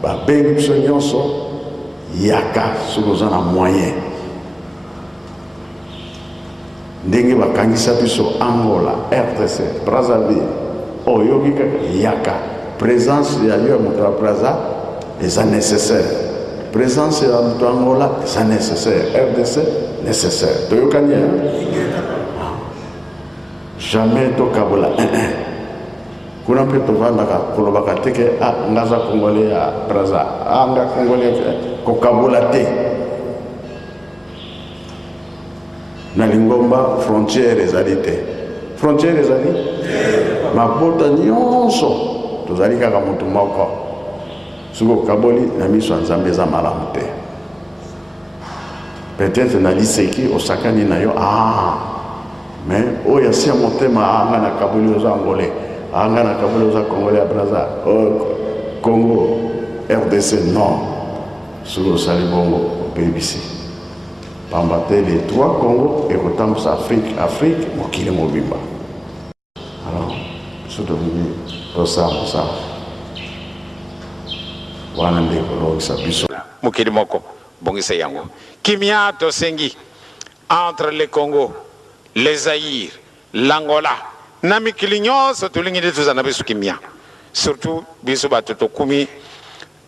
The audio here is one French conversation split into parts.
babengi biso nyonso yaka soki oza na moyen ndenge bakangisa biso Angola, RDC, Brazzaville oyoki kaka yaka présence ya yo ya moto ya Brazza eza nécessaire, présence ya moto ya Angola eza nécessaire, RDC nécessaire. Toyokani jamais tokabola kuna mpe tovandaka kolobaka teke ngaza congolais ya Brazza nga congolais kokabola te na lingomba frontière ezali te, frontière ezali mabota nyonso tozali kaka moto moko soki okaboli na miso ya Nzambe eza malamu te. Peut-être na liseki osakani na yo mais oyo asia motema anga na kaboli oza angolais anga na kaboli oza congolais ya Brazza Congo RDC non soki osali bongo opebisi pamba te les trois Congo ekotambusa Afrique mokili mobimba. Alors biso tolingi tosala mosala wana nde kolongisa biso mokili moko bongisa yango kimia tosengi entre le Congo, le Zaïre, l'Angola na mikili nyonso tolingi nde tozala biso kimia, surtout biso bato tokumi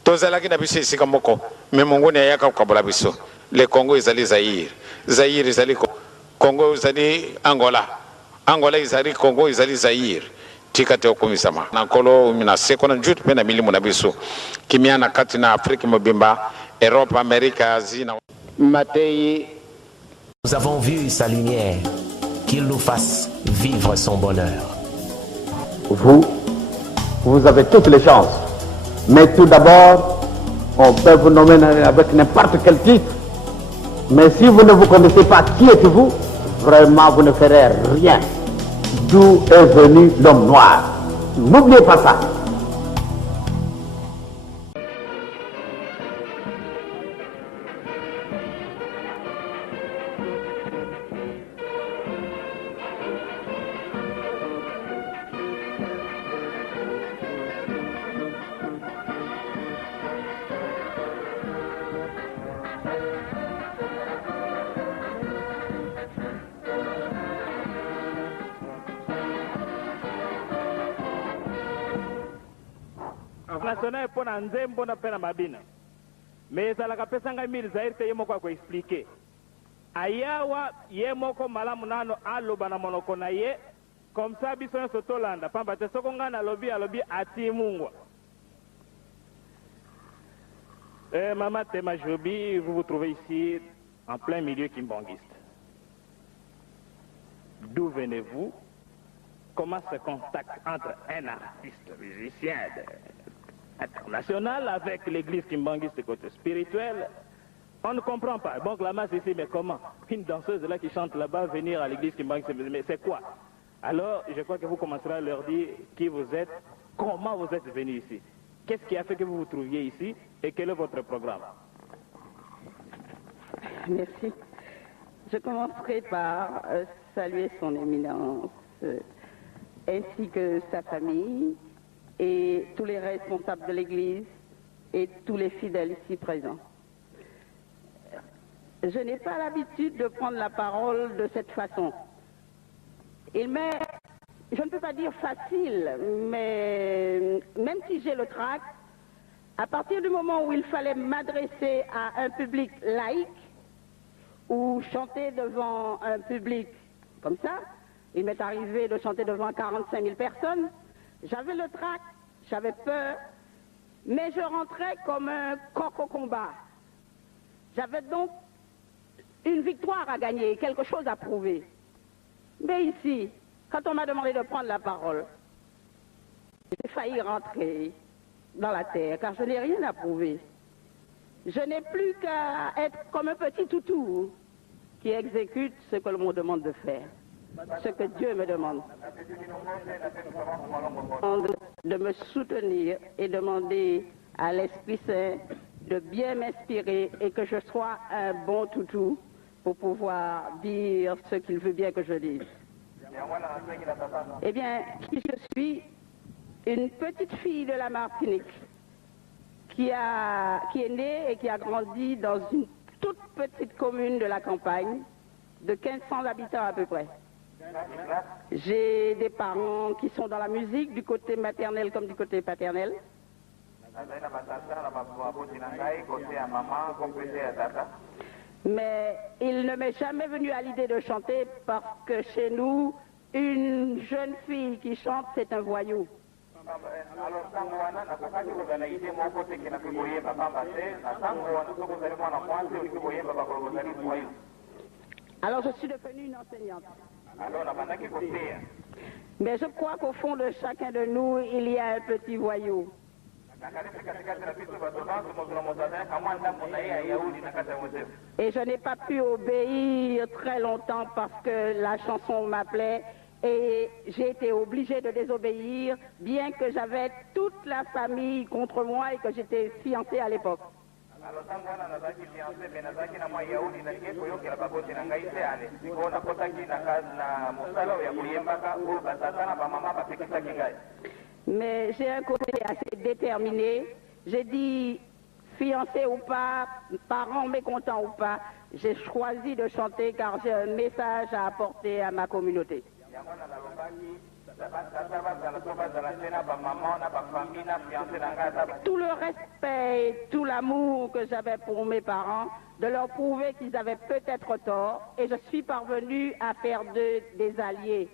tozalaki na biso esika moko me mongoni ayaka kokabola biso. Le Congo ezali Zaïre, Zaïre ezali Congo ezali Angola, Angola ezali Congo ezali Zaïre. Tika te okumisama na nkolo mina seko na njutu pe na milimu na biso kimia na kati na Afrique mobimba, Europe, Amérique, Asie na Matei. Nous avons vu sa lumière, qu'il nous fasse vivre son bonheur. Vous avez toutes les chances. Mais tout d'abord, on peut vous nommer avec n'importe quel titre. Mais si vous ne vous connaissez pas qui êtes-vous, vraiment vous ne ferez rien. D'où est venu l'homme noir. N'oubliez pas ça. national pour na nzembo na pena mabina mais ça la kapesa nga mil zaire te yemo kwa expliquer ayawa yemoko malamu nano aloba na monoko na ye comme ça biso na sotolanda pamba te soko nga na lobi ati mungwa. Mama Tema Jobi, vous vous trouvez ici en plein milieu kimbangiste. D'où venez-vous? Comment se contact entre un artiste musicien international avec l'église kimbangiste côté spirituel? On ne comprend pas. Bon, la masse ici, mais comment? Une danseuse là qui chante là-bas, venir à l'église kimbangiste, mais c'est quoi? Alors, je crois que vous commencerez à leur dire qui vous êtes, comment vous êtes venu ici. Qu'est-ce qui a fait que vous vous trouviez ici et quel est votre programme? Merci. Je commencerai par saluer son éminence ainsi que sa famille et tous les responsables de l'Église et tous les fidèles ici présents. Je n'ai pas l'habitude de prendre la parole de cette façon. Il m'est, je ne peux pas dire facile, mais même si j'ai le trac, à partir du moment où il fallait m'adresser à un public laïque ou chanter devant un public comme ça, il m'est arrivé de chanter devant 45 000 personnes, j'avais le trac, j'avais peur, mais je rentrais comme un coq au combat. J'avais donc une victoire à gagner, quelque chose à prouver. Mais ici, quand on m'a demandé de prendre la parole, j'ai failli rentrer dans la terre, car je n'ai rien à prouver. Je n'ai plus qu'à être comme un petit toutou qui exécute ce que l'on me demande de faire, ce que Dieu me demande. De me soutenir et demander à l'Esprit Saint de bien m'inspirer et que je sois un bon toutou pour pouvoir dire ce qu'il veut bien que je dise. Eh bien, qui je suis? Une petite fille de la Martinique qui est né et qui a grandi dans une toute petite commune de la campagne, de 1500 habitants à peu près. J'ai des parents qui sont dans la musique, du côté maternel comme du côté paternel. Mais il ne m'est jamais venu à l'idée de chanter parce que chez nous, une jeune fille qui chante, c'est un voyou. Alors je suis devenue une enseignante. Mais je crois qu'au fond de chacun de nous, il y a un petit voyou. Et je n'ai pas pu obéir très longtemps parce que la chanson m'appelait et j'ai été obligée de désobéir, bien que j'avais toute la famille contre moi et que j'étais fiancée à l'époque. Mais j'ai un côté assez déterminé. J'ai dit, fiancé ou pas, parents mécontents ou pas, j'ai choisi de chanter car j'ai un message à apporter à ma communauté. Tout le respect et tout l'amour que j'avais pour mes parents, de leur prouver qu'ils avaient peut-être tort, et je suis parvenue à faire d'eux des alliés.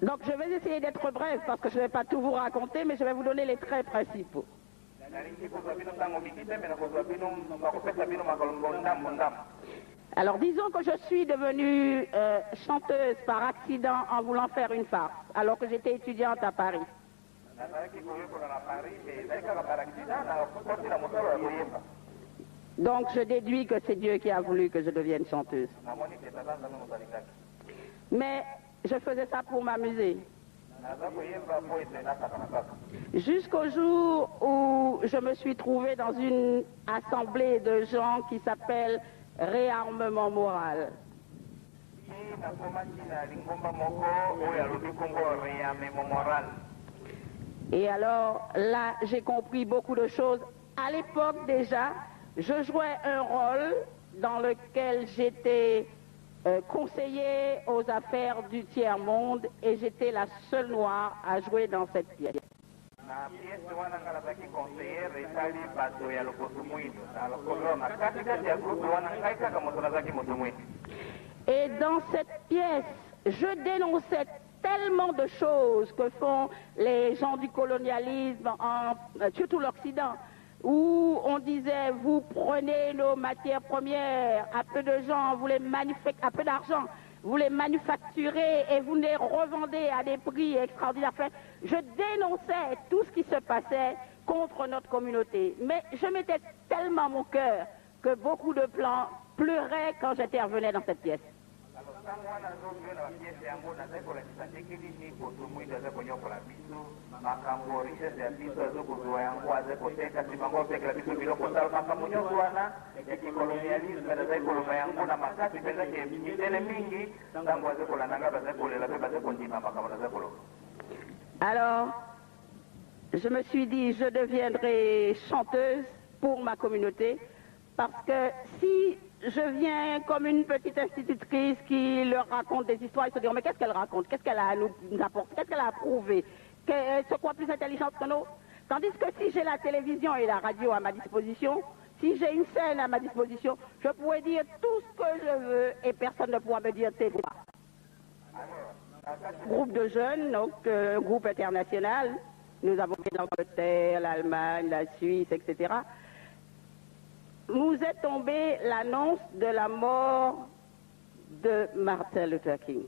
Donc je vais essayer d'être bref parce que je ne vais pas tout vous raconter, mais je vais vous donner les traits principaux. Alors disons que je suis devenue chanteuse par accident en voulant faire une farce, alors que j'étais étudiante à Paris. Donc je déduis que c'est Dieu qui a voulu que je devienne chanteuse. Mais je faisais ça pour m'amuser. Jusqu'au jour où je me suis trouvée dans une assemblée de gens qui s'appelle Réarmement Moral. Et alors là, j'ai compris beaucoup de choses. À l'époque déjà, je jouais un rôle dans lequel j'étais conseiller aux affaires du tiers-monde et j'étais la seule noire à jouer dans cette pièce. Et dans cette pièce, je dénonçais tellement de choses que font les gens du colonialisme, surtout l'Occident, où on disait vous prenez nos matières premières à peu de gens, à peu d'argent, vous les manufacturez et vous les revendez à des prix extraordinaires. Je dénonçais tout ce qui se passait contre notre communauté. Mais je mettais tellement à mon cœur que beaucoup de plans pleuraient quand j'intervenais dans cette pièce. Alors, je me suis dit, je deviendrai chanteuse pour ma communauté, parce que si je viens comme une petite institutrice qui leur raconte des histoires, ils se diront, mais qu'est-ce qu'elle raconte? Qu'est-ce qu'elle a à nous apporter? Qu'est-ce qu'elle a prouvé? C'est quoi plus intelligente que nous? Tandis que si j'ai la télévision et la radio à ma disposition, si j'ai une scène à ma disposition, je pourrais dire tout ce que je veux et personne ne pourra me dire t'es quoi. Groupe de jeunes, donc groupe international, nous avons fait l'Angleterre, l'Allemagne, la Suisse, etc. Nous est tombée l'annonce de la mort de Martin Luther King.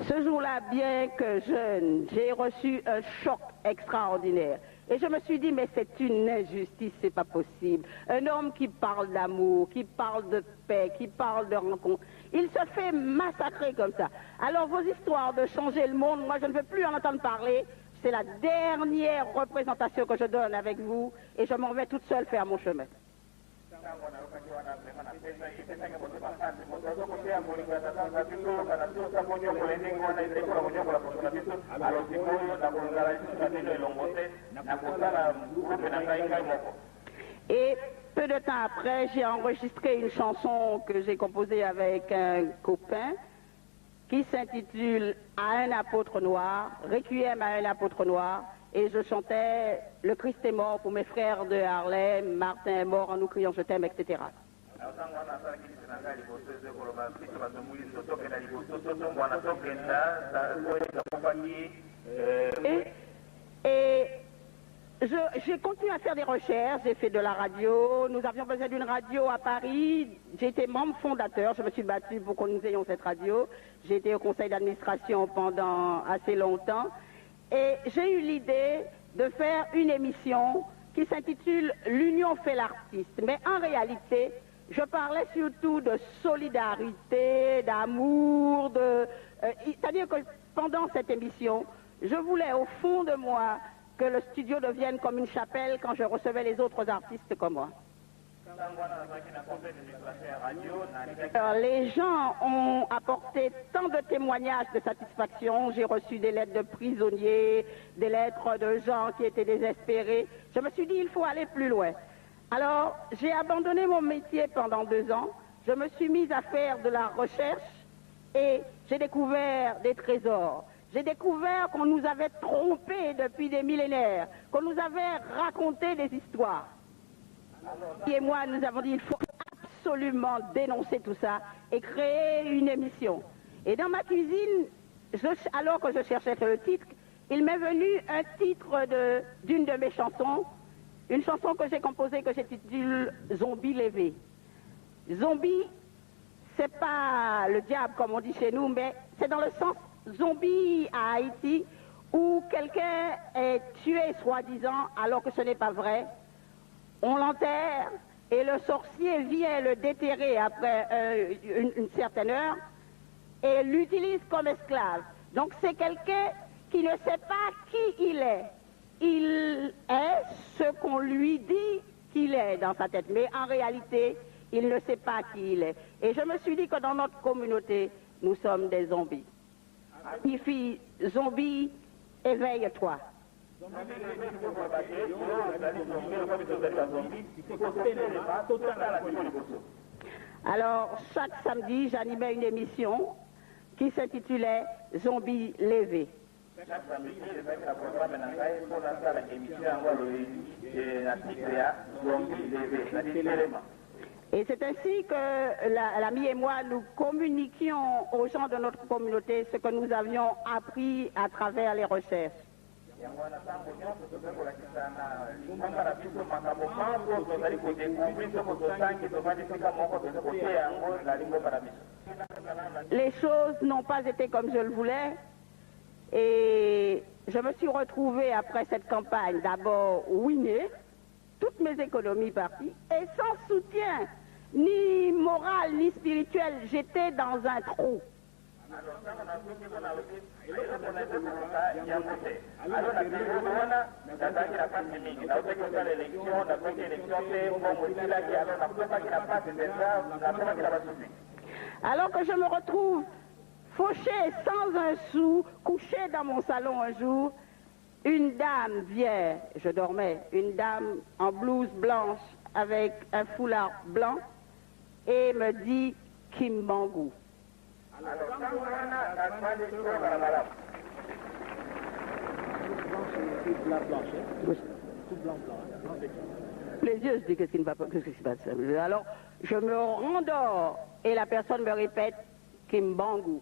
Ce jour-là, bien que jeune, j'ai reçu un choc extraordinaire. Et je me suis dit, mais c'est une injustice, c'est pas possible. Un homme qui parle d'amour, qui parle de paix, qui parle de rencontre, il se fait massacrer comme ça. Alors vos histoires de changer le monde, moi je ne veux plus en entendre parler. C'est la dernière représentation que je donne avec vous et je m'en vais toute seule faire mon chemin. Et peu de temps après, j'ai enregistré une chanson que j'ai composée avec un copain qui s'intitule « À un apôtre noir », « Requiem à un apôtre noir », et je chantais « Le Christ est mort pour mes frères de Harlem, Martin est mort en nous criant je t'aime », etc. Et j'ai continué à faire des recherches, j'ai fait de la radio, nous avions besoin d'une radio à Paris, j'ai été membre fondateur, je me suis battue pour que nous ayons cette radio, j'ai été au conseil d'administration pendant assez longtemps, et j'ai eu l'idée de faire une émission qui s'intitule « L'union fait l'artiste ». Mais en réalité, je parlais surtout de solidarité, d'amour, c'est-à-dire que pendant cette émission, je voulais au fond de moi que le studio devienne comme une chapelle quand je recevais les autres artistes comme moi. Alors, les gens ont apporté tant de témoignages de satisfaction. J'ai reçu des lettres de prisonniers, des lettres de gens qui étaient désespérés. Je me suis dit, il faut aller plus loin. Alors, j'ai abandonné mon métier pendant 2 ans. Je me suis mise à faire de la recherche et j'ai découvert des trésors. J'ai découvert qu'on nous avait trompés depuis des millénaires, qu'on nous avait raconté des histoires. Et moi, nous avons dit, il faut absolument dénoncer tout ça et créer une émission. Et dans ma cuisine, alors que je cherchais le titre, il m'est venu un titre d'une de mes chansons, une chanson que j'ai composée que j'intitule « Zombie levé ». Zombie, c'est pas le diable comme on dit chez nous, mais c'est dans le sens zombie à Haïti où quelqu'un est tué soi-disant alors que ce n'est pas vrai. On l'enterre et le sorcier vient le déterrer après une certaine heure et l'utilise comme esclave. Donc c'est quelqu'un qui ne sait pas qui il est. Il est ce qu'on lui dit qu'il est dans sa tête, mais en réalité, il ne sait pas qui il est. Et je me suis dit que dans notre communauté, nous sommes des zombies. Signifie zombie, éveille-toi. Alors, chaque samedi, j'animais une émission qui s'intitulait Zombie levé. Et c'est ainsi que l'ami et moi, nous communiquions aux gens de notre communauté ce que nous avions appris à travers les recherches. Les choses n'ont pas été comme je le voulais et je me suis retrouvée après cette campagne d'abord ruinée, toutes mes économies parties et sans soutien ni moral ni spirituel, j'étais dans un trou. Alors que je me retrouve fauchée sans un sou, couchée dans mon salon un jour, une dame vient, je dormais, une dame en blouse blanche avec un foulard blanc et me dit Kimbangu. Les yeux, je dis qu'est-ce qui ne va pas, qu'est-ce qui se passe. Alors, je me rendors et la personne me répète Kimbangu.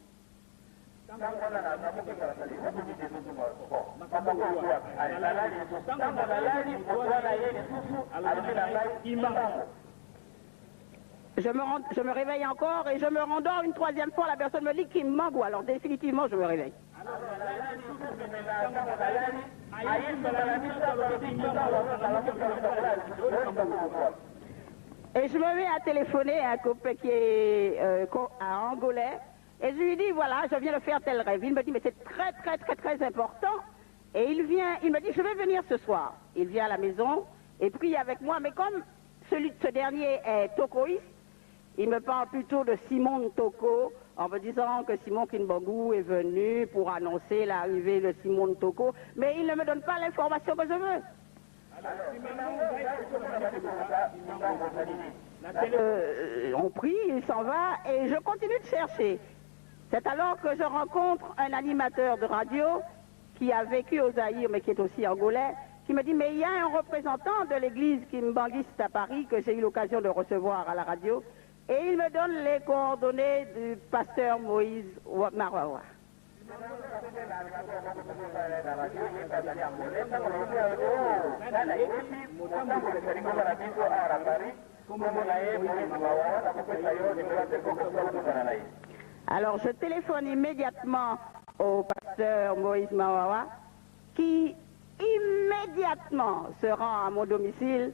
Je me réveille encore et je me rendors une troisième fois. La personne me dit Kimbangu. Alors définitivement, je me réveille. Et je me mets à téléphoner à un copain qui est à Angolais. Et je lui dis, voilà, je viens de faire tel rêve. Il me dit, mais c'est très, très, très, très important. Et il me dit, je vais venir ce soir. Il vient à la maison et prie avec moi. Mais comme ce dernier est tokoïste, il me parle plutôt de Simon Toko, en me disant que Simon Kinbangou est venu pour annoncer l'arrivée de Simon Toko. Mais il ne me donne pas l'information que je veux. On prie, il s'en va et je continue de chercher. C'est alors que je rencontre un animateur de radio qui a vécu au Zaïre mais qui est aussi angolais, qui me dit mais il y a un représentant de l'église kimbanguiste à Paris que j'ai eu l'occasion de recevoir à la radio et il me donne les coordonnées du pasteur Moïse Mawawa. Alors je téléphone immédiatement au pasteur Moïse Mawawa qui immédiatement se rend à mon domicile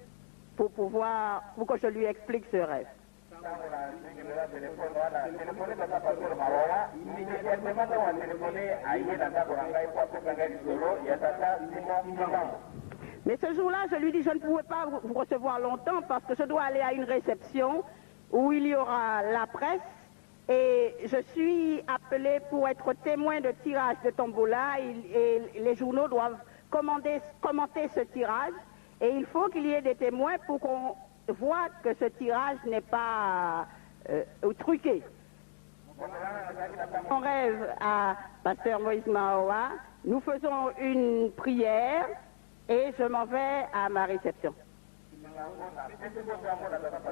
pour que je lui explique ce rêve. Mais ce jour-là, je lui dis, je ne pouvais pas vous recevoir longtemps parce que je dois aller à une réception où il y aura la presse et je suis appelé pour être témoin de tirage de tombola et les journaux doivent commenter ce tirage et il faut qu'il y ait des témoins pour qu'on voit que ce tirage n'est pas truqué. On rêve à pasteur Moïse Mawawa, nous faisons une prière et je m'en vais à ma réception.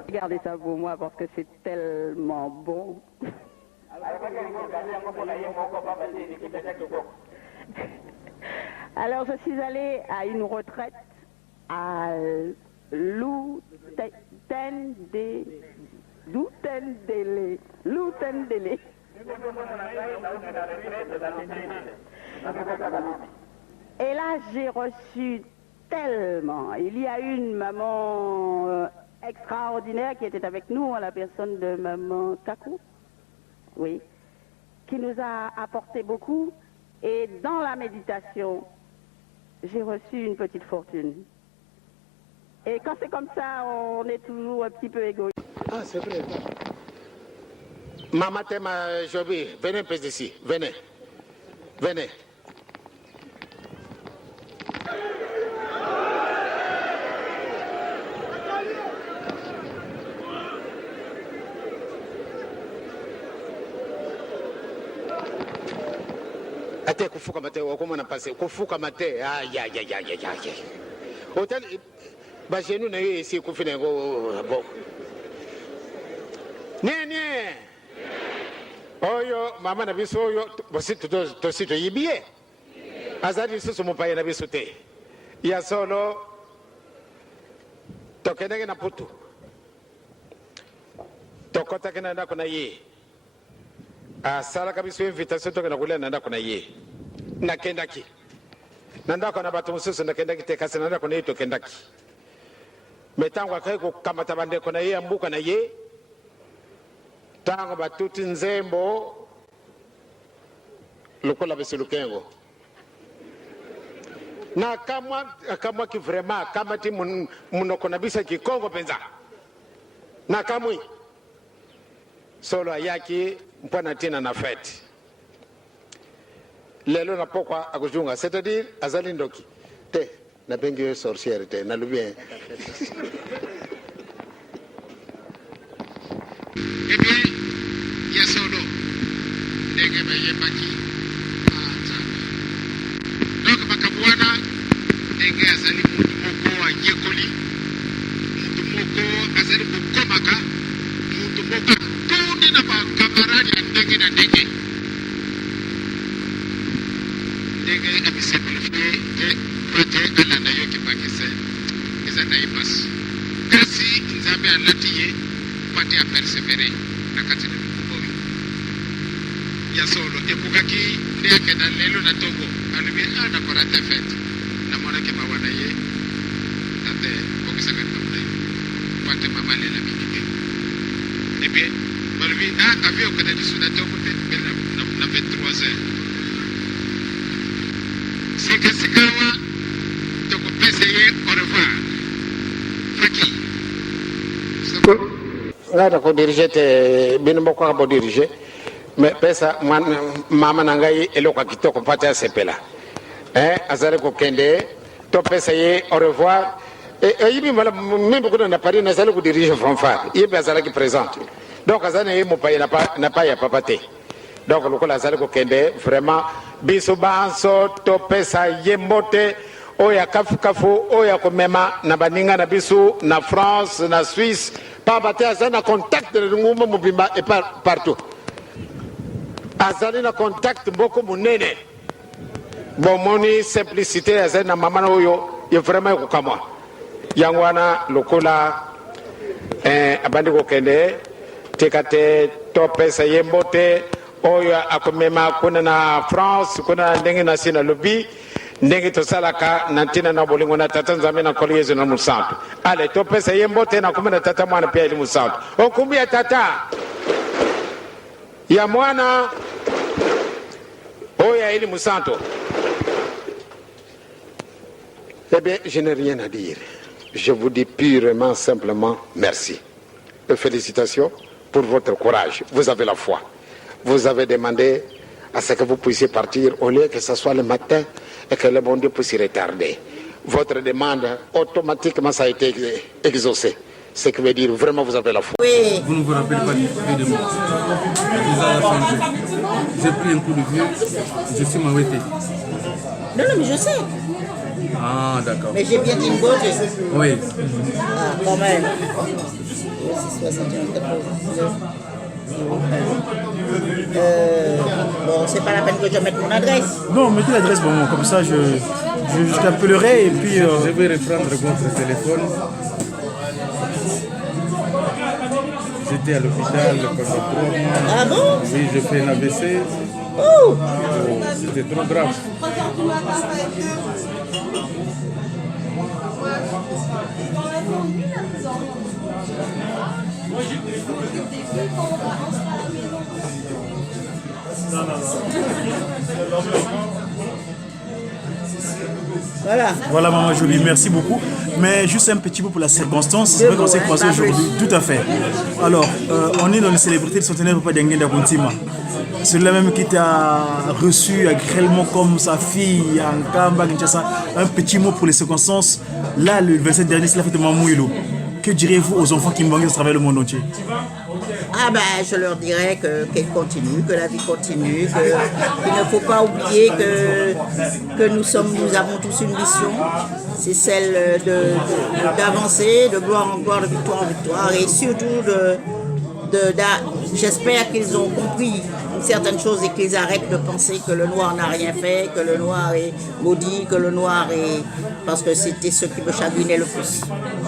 Regardez ça pour moi parce que c'est tellement bon. Alors je suis allée à une retraite à Loutendele. Et là, j'ai reçu tellement. Il y a une maman extraordinaire qui était avec nous, la personne de maman Kakou, oui, qui nous a apporté beaucoup. Et dans la méditation, j'ai reçu une petite fortune. Et quand c'est comme ça, on est toujours un petit peu égoïste. Ah, c'est vrai. Maman Tema Jobi, venez un peu d'ici, venez. Venez. Ate kufuka mate wakoma na passé kufuka mate ya hotel ba jenu na yo ici ku fina go bo nie oyo mama na biso oyo bosito to sito yibie azali susu mupaye na biso te ya solo tokenenge na putu tokota kena na kuna ye asala kabiso invitation to kana kula nanda kuna ye nakendaki nanda kuna batu mususu nakendaki te kasi nanda kuna ito kendaki metango akaye kukamata bande kuna ye ambuka na ye tango batuti nzembo lokola besulukengo na kamwa ki vraiment kama ti munoko na bisa ki Kongo penza na kamwi solo ayaki mpona tina na fête lelo na pokwa akujunga c'est-à-dire azali ndoki te na bengi yo sorcière te na lubien eh bien ya solo ndenge baye baki ata donc bakabwana ndenge azali mutu moko ayekoli mutu moko azali kukomaka mutu moko tundi na bakamarani ya ndenge na ndenge ndenge abisekulifie te prote alanda yo kipakise eza na ipasi kasi nzambe alati ye pati ya persevere na kati na mikumbo oyo ya solo ebukaki nde akenda lelo na Togo alubi nakorata fete namonaki mawana ye tate bokisaka namuna ye pate mama lela mingi te epuis balobi avion okenda lisu na Togo te na 23 heures sikasikawa tokopesa ye au revoir faki ngata ko diriger te bino moko ko diriger mais pesa mama nangai eloko kitoko pata sepela azare ko kende to pesa ye au revoir yibi mala même ko na Paris na zale ko diriger fanfare yibi azala ki présente donc azane ye mo pa na pa ya papate donc loko la zale ko kende vraiment biso banso to pesa ye mbote oya kafu oya komema na baninga na biso na France na Suisse pa bate azana contact de ngumba mobimba et partout azali na contact mboko munene bomoni simplicité azana mama oyo ye vraiment ko kamwa yangwana lokola abandi ko kende tekate to pesa ye mbote oyo akomema kuna na France kuna ndenge na sina lobi ndenge to salaka nantina na bolingo na tata nzambe na koliezo na musantu ale to pesa ye mbote na kumena tata mwana pia ili musantu okumbia tata ya mwana oya ili musantu. Eh bien, je n'ai rien à dire. Je vous dis purement, simplement merci. Et félicitations pour votre courage. Vous avez la foi. Vous avez demandé à ce que vous puissiez partir au lieu que ce soit le matin et que le bon Dieu puisse retarder. Votre demande, automatiquement, ça a été exaucé. Ce qui veut dire vraiment vous avez la foi. Oui. Vous ne vous rappelez pas de moi. Le visage a changé. J'ai pris un coup de vieux. Je suis m'arrêté. Non, mais je sais. Ah, d'accord. Mais j'ai bien dit une beauté. Oui. Ah, quand même. Bon, c'est pas la peine que je mette mon adresse. Non, mettez l'adresse pour moi, comme ça je t'appellerai et puis... Je vais reprendre votre téléphone. J'étais à l'hôpital pendant 3 mois. Ah bon? Oui, je fais un AVC. Oh, c'était trop grave. Voilà maman Jolie, merci beaucoup. Mais juste un petit mot pour la circonstance. C'est vrai qu'on s'est croisés aujourd'hui. Tout à fait. Alors, on est dans les célébrités du centenaire Papa Dianguinda Kuntima. Celui-là même qui t'a reçu agréablement comme sa fille en Kamba, Kinshasa. Un petit mot pour les circonstances. Là, le 27 dernier, c'est la fête de Mamouilou. Que diriez-vous aux enfants qui m'ont travaillé le monde entier? ah ben, je leur dirais qu'elle continue, que la vie continue, qu'il ne faut pas oublier que nous avons tous une mission, c'est celle d'avancer, de gloire en gloire, de victoire en victoire, et surtout j'espère qu'ils ont compris certaines choses et qu'ils arrêtent de penser que le noir n'a rien fait, que le noir est maudit, que le noir est... Parce que c'était ce qui me chagrinait le plus.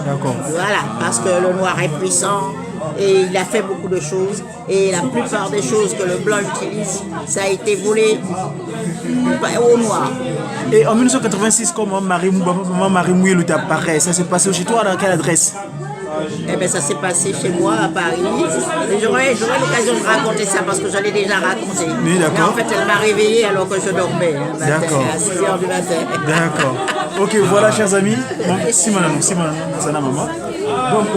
D'accord. Voilà, parce que le noir est puissant et il a fait beaucoup de choses. Et la plupart des choses que le blanc utilise, ça a été volé au noir. Et en 1986, comment maman Marie Mouilou t'apparaît, ça s'est passé chez toi, dans quelle adresse? Eh bien, ça s'est passé chez moi à Paris. J'aurais l'occasion de raconter ça parce que je l'ai déjà raconté. Oui, d'accord. Mais en fait, elle m'a réveillée alors que je dormais. D'accord. À 6h du matin. D'accord. Ok, voilà, chers amis. Si madame, maman. Donc,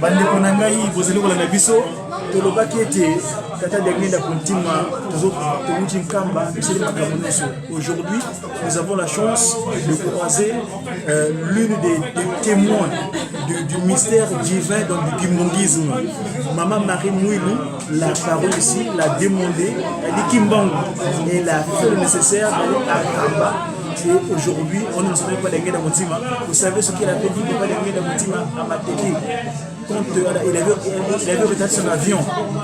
bandeko na ngai bozeli kolanda biso tolobaki ete tata Dianguinda Kuntima tomuti nkamba esili makambo nyonso. Aujourd'hui, nous avons la chance de croiser l'une des témoins du mystère divin du kimbongisme. Maman Marie Mouilou, la parole ici, l'a demandé, elle dit Kimbangu, et elle a fait le nécessaire d'aller à Kamba. Et aujourd'hui, on ne savait pas Dianguinda Kuntima. Vous savez ce qu'il a fait dit Papa Dianguinda Kuntima à Mateke. Quand il avait retardé son avion,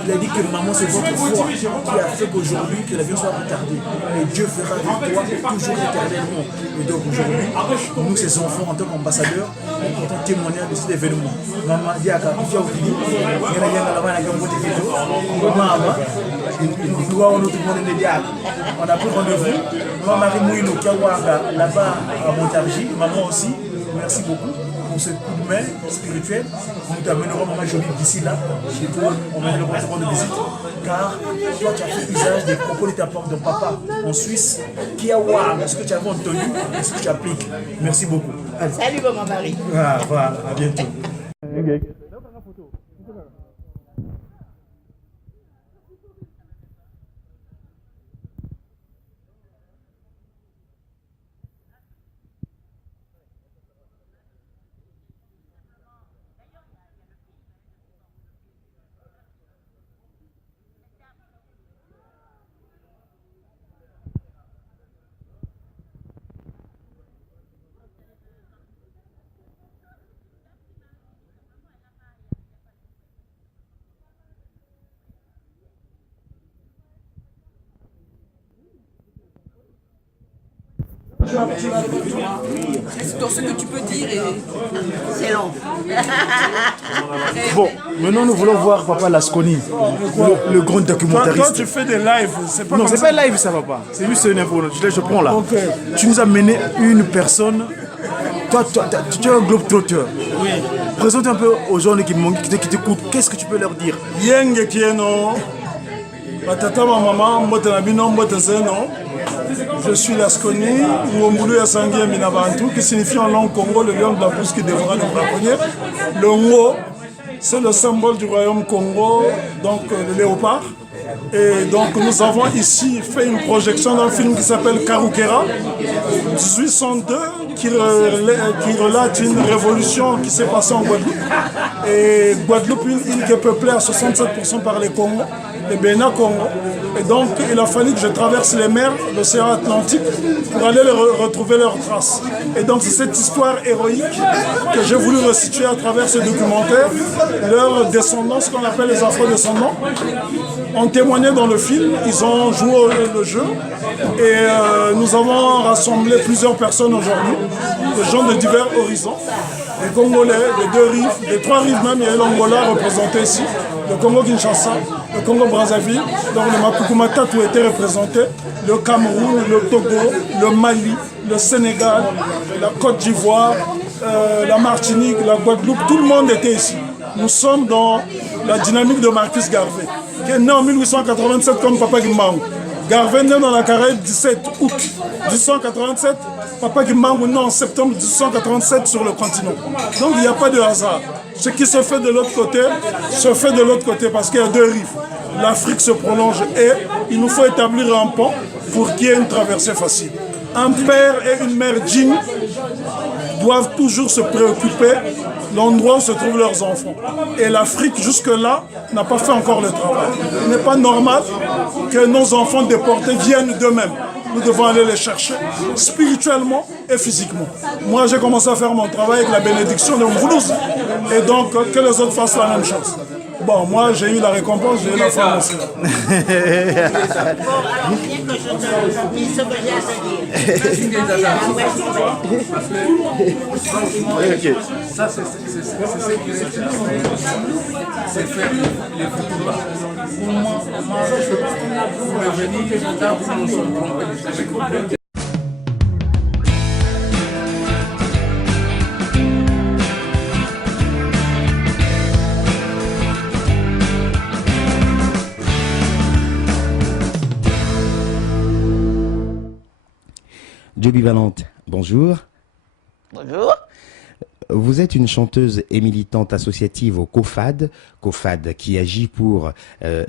il a dit que maman, c'est votre foi qui a fait qu'aujourd'hui que l'avion soit retardé. Et Dieu fera de toi toujours éternellement. Et donc aujourd'hui, nous, ces enfants, en tant qu'ambassadeurs, nous comptons témoigner de cet événement. Maman, Diaka, il faut vous dire, il y a un On a pris rendez-vous. Maman Marie Mouilou Kiawanga, là-bas à Montargis. Maman aussi, merci beaucoup pour ce coup de main spirituel. Nous t'amènerons Maman Jolie d'ici là. Chez toi, on mènera le rendre visite. Car toi, tu as fait usage des propos de ta part de papa en Suisse. Kiawanga, ce que tu avais entendu et ce que tu appliques. Merci beaucoup. Allez. Salut Maman Marie. Ah, voilà, à bientôt. Okay. C'est dans ce que tu peux dire et... C'est long. Bon, maintenant nous voulons voir Papa Lasconi, le grand documentariste. Toi, tu fais des lives, c'est pas non, comme c'est pas live ça, papa. C'est juste une info. Je prends là. Okay. Tu nous as mené une personne. Toi, tu es un globe-trotter. Oui. Présente un peu aux gens qui t'écoutent. Qu'est-ce que tu peux leur dire? Yenge Kieno, Batata ma maman, Mbotenabino, Mbotenzeno. Je suis Lasconi, Ngomboulou Yasangi Minabantou, qui signifie en langue Congo le lion de la pousse qui dévora nos braconniers. Le Ngo, c'est le symbole du royaume Congo, donc le léopard. Et donc nous avons ici fait une projection d'un film qui s'appelle Karukera, 1802, qui relate une révolution qui s'est passée en Guadeloupe. Et Guadeloupe, une île qui est peuplée à 67% par les Congos, les Bénin Congo. Et donc il a fallu que je traverse les mers, l'océan Atlantique, pour aller retrouver leurs traces. Et donc c'est cette histoire héroïque que j'ai voulu restituer à travers ce documentaire. Leurs descendants, ce qu'on appelle les afro-descendants, ont témoigné dans le film, ils ont joué le jeu. Et nous avons rassemblé plusieurs personnes aujourd'hui, des gens de divers horizons. Les Congolais, les deux rives, les trois rives même, il y a l'Angola représenté ici, le Congo-Kinshasa, le Congo-Brazzaville, donc le Mapukumatatu tout était représenté, le Cameroun, le Togo, le Mali, le Sénégal, la Côte d'Ivoire, la Martinique, la Guadeloupe, tout le monde était ici. Nous sommes dans la dynamique de Marcus Garvey, qui est né en 1887 comme Papa Kimbangu. Garvey né dans la Caraïbe 17 août 1887, Papa Kimbangu né en septembre 1887 sur le continent. Donc il n'y a pas de hasard. Ce qui se fait de l'autre côté, se fait de l'autre côté parce qu'il y a deux rives. L'Afrique se prolonge et il nous faut établir un pont pour qu'il y ait une traversée facile. Un père et une mère dignes doivent toujours se préoccuper de l'endroit où se trouvent leurs enfants. Et l'Afrique, jusque-là, n'a pas fait encore le travail. Il n'est pas normal que nos enfants déportés viennent d'eux-mêmes. Nous devons aller les chercher spirituellement et physiquement. Moi, j'ai commencé à faire mon travail avec la bénédiction de Mvoulouz. Et donc, que les autres fassent la même chose. Bon, moi, j'ai eu la récompense, j'ai eu la femme aussi. Bon, alors, viens que je te dise ce que j'ai à te dire. Ok. Ça, c'est ce qui est c'est faire les photos là. Pour moi, vous revenez que j'entends vous nous sommes trompés. Joby Valente, bonjour. Bonjour. Vous êtes une chanteuse et militante associative au COFAD qui agit pour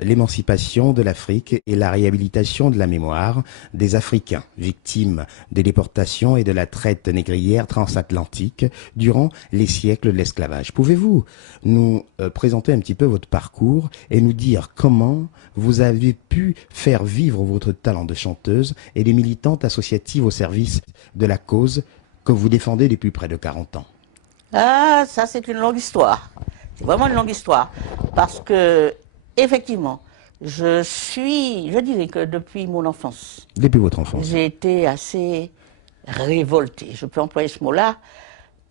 l'émancipation de l'Afrique et la réhabilitation de la mémoire des Africains victimes des déportations et de la traite négrière transatlantique durant les siècles de l'esclavage. Pouvez-vous nous présenter un petit peu votre parcours et nous dire comment vous avez pu faire vivre votre talent de chanteuse et de militante associative au service de la cause que vous défendez depuis près de 40 ans? Ah, ça c'est une longue histoire. C'est vraiment une longue histoire. Parce que, effectivement, je dirais que depuis mon enfance. Depuis votre enfance. J'ai été assez révoltée, je peux employer ce mot-là,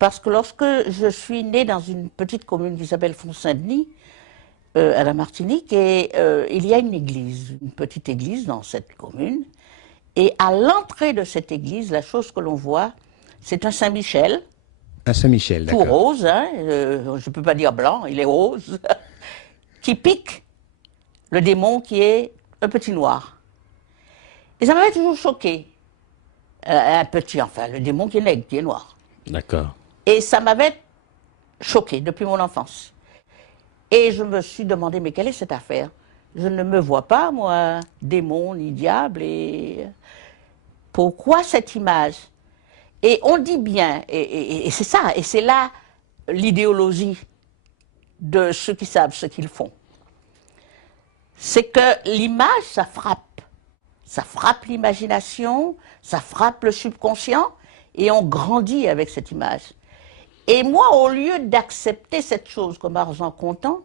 parce que lorsque je suis née dans une petite commune qui s'appelle Font-Saint-Denis, à la Martinique, et il y a une église, une petite église dans cette commune. Et à l'entrée de cette église, la chose que l'on voit, c'est un Saint-Michel. Un Saint-Michel, d'accord. Tout rose, hein, je ne peux pas dire blanc, il est rose, qui pique le démon qui est un petit noir. Et ça m'avait toujours choqué. Un petit, enfin, le démon qui est nègre, qui est noir. D'accord. Et ça m'avait choqué depuis mon enfance. Et je me suis demandé, mais quelle est cette affaire? Je ne me vois pas, moi, démon ni diable, et pourquoi cette image? Et on dit bien, et c'est ça, et c'est là l'idéologie de ceux qui savent ce qu'ils font. C'est que l'image, ça frappe l'imagination, ça frappe le subconscient, et on grandit avec cette image. Et moi, au lieu d'accepter cette chose comme argent comptant,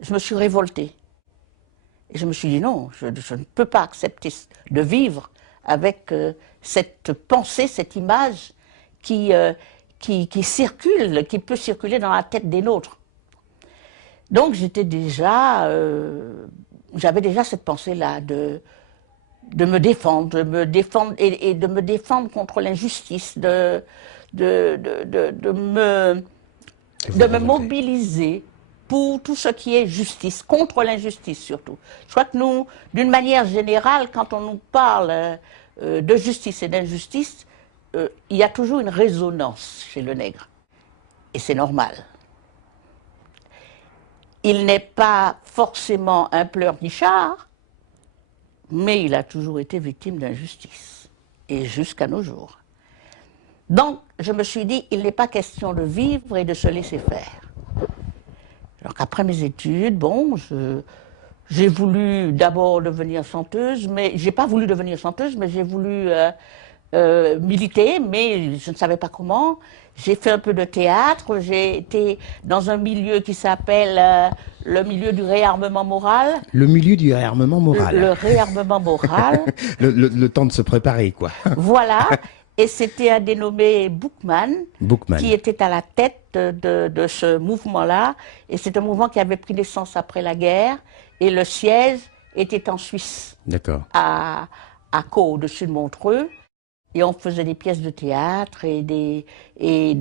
je me suis révoltée. Et je me suis dit non, je ne peux pas accepter de vivre avec cette pensée, cette image qui circule, qui peut circuler dans la tête des nôtres. Donc j'avais déjà cette pensée-là de me défendre, et de me défendre contre l'injustice, de me mobiliser pour tout ce qui est justice, contre l'injustice surtout. Je crois que nous, d'une manière générale, quand on nous parle de justice et d'injustice, il y a toujours une résonance chez le nègre. Et c'est normal. Il n'est pas forcément un pleurnichard, mais il a toujours été victime d'injustice, et jusqu'à nos jours. Donc, je me suis dit, il n'est pas question de vivre et de se laisser faire. Alors après mes études, bon, j'ai voulu d'abord devenir chanteuse, mais j'ai pas voulu devenir chanteuse, mais j'ai voulu militer, mais je ne savais pas comment. J'ai fait un peu de théâtre, j'ai été dans un milieu qui s'appelle le milieu du réarmement moral. Le milieu du réarmement moral. Le réarmement moral. le temps de se préparer, quoi. Voilà. Et c'était un dénommé Boukman, qui était à la tête de ce mouvement-là. Et c'est un mouvement qui avait pris naissance après la guerre. Et le siège était en Suisse. D'accord. À Caux, au-dessus de Montreux. Et on faisait des pièces de théâtre et des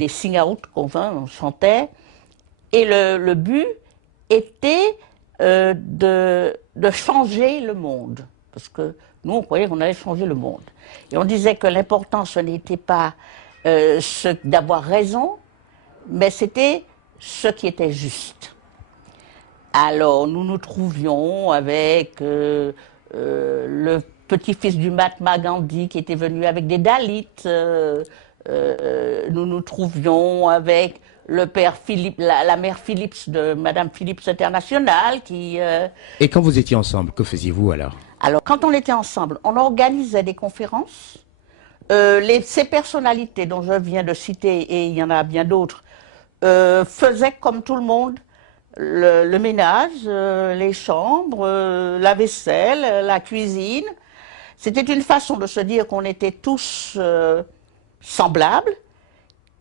sing-out on chantait. Et le but était de changer le monde. Parce que nous, on croyait qu'on allait changer le monde. Et on disait que l'important, ce n'était pas d'avoir raison, mais c'était ce qui était juste. Alors, nous nous trouvions avec le petit-fils du Mahatma Gandhi qui était venu avec des Dalits. Nous nous trouvions avec le père Philippe, la mère Phillips de Madame Phillips International qui... Et quand vous étiez ensemble, que faisiez-vous alors? Alors, quand on était ensemble, on organisait des conférences. Ces personnalités dont je viens de citer, et il y en a bien d'autres, faisaient comme tout le monde le ménage, les chambres, la vaisselle, la cuisine. C'était une façon de se dire qu'on était tous semblables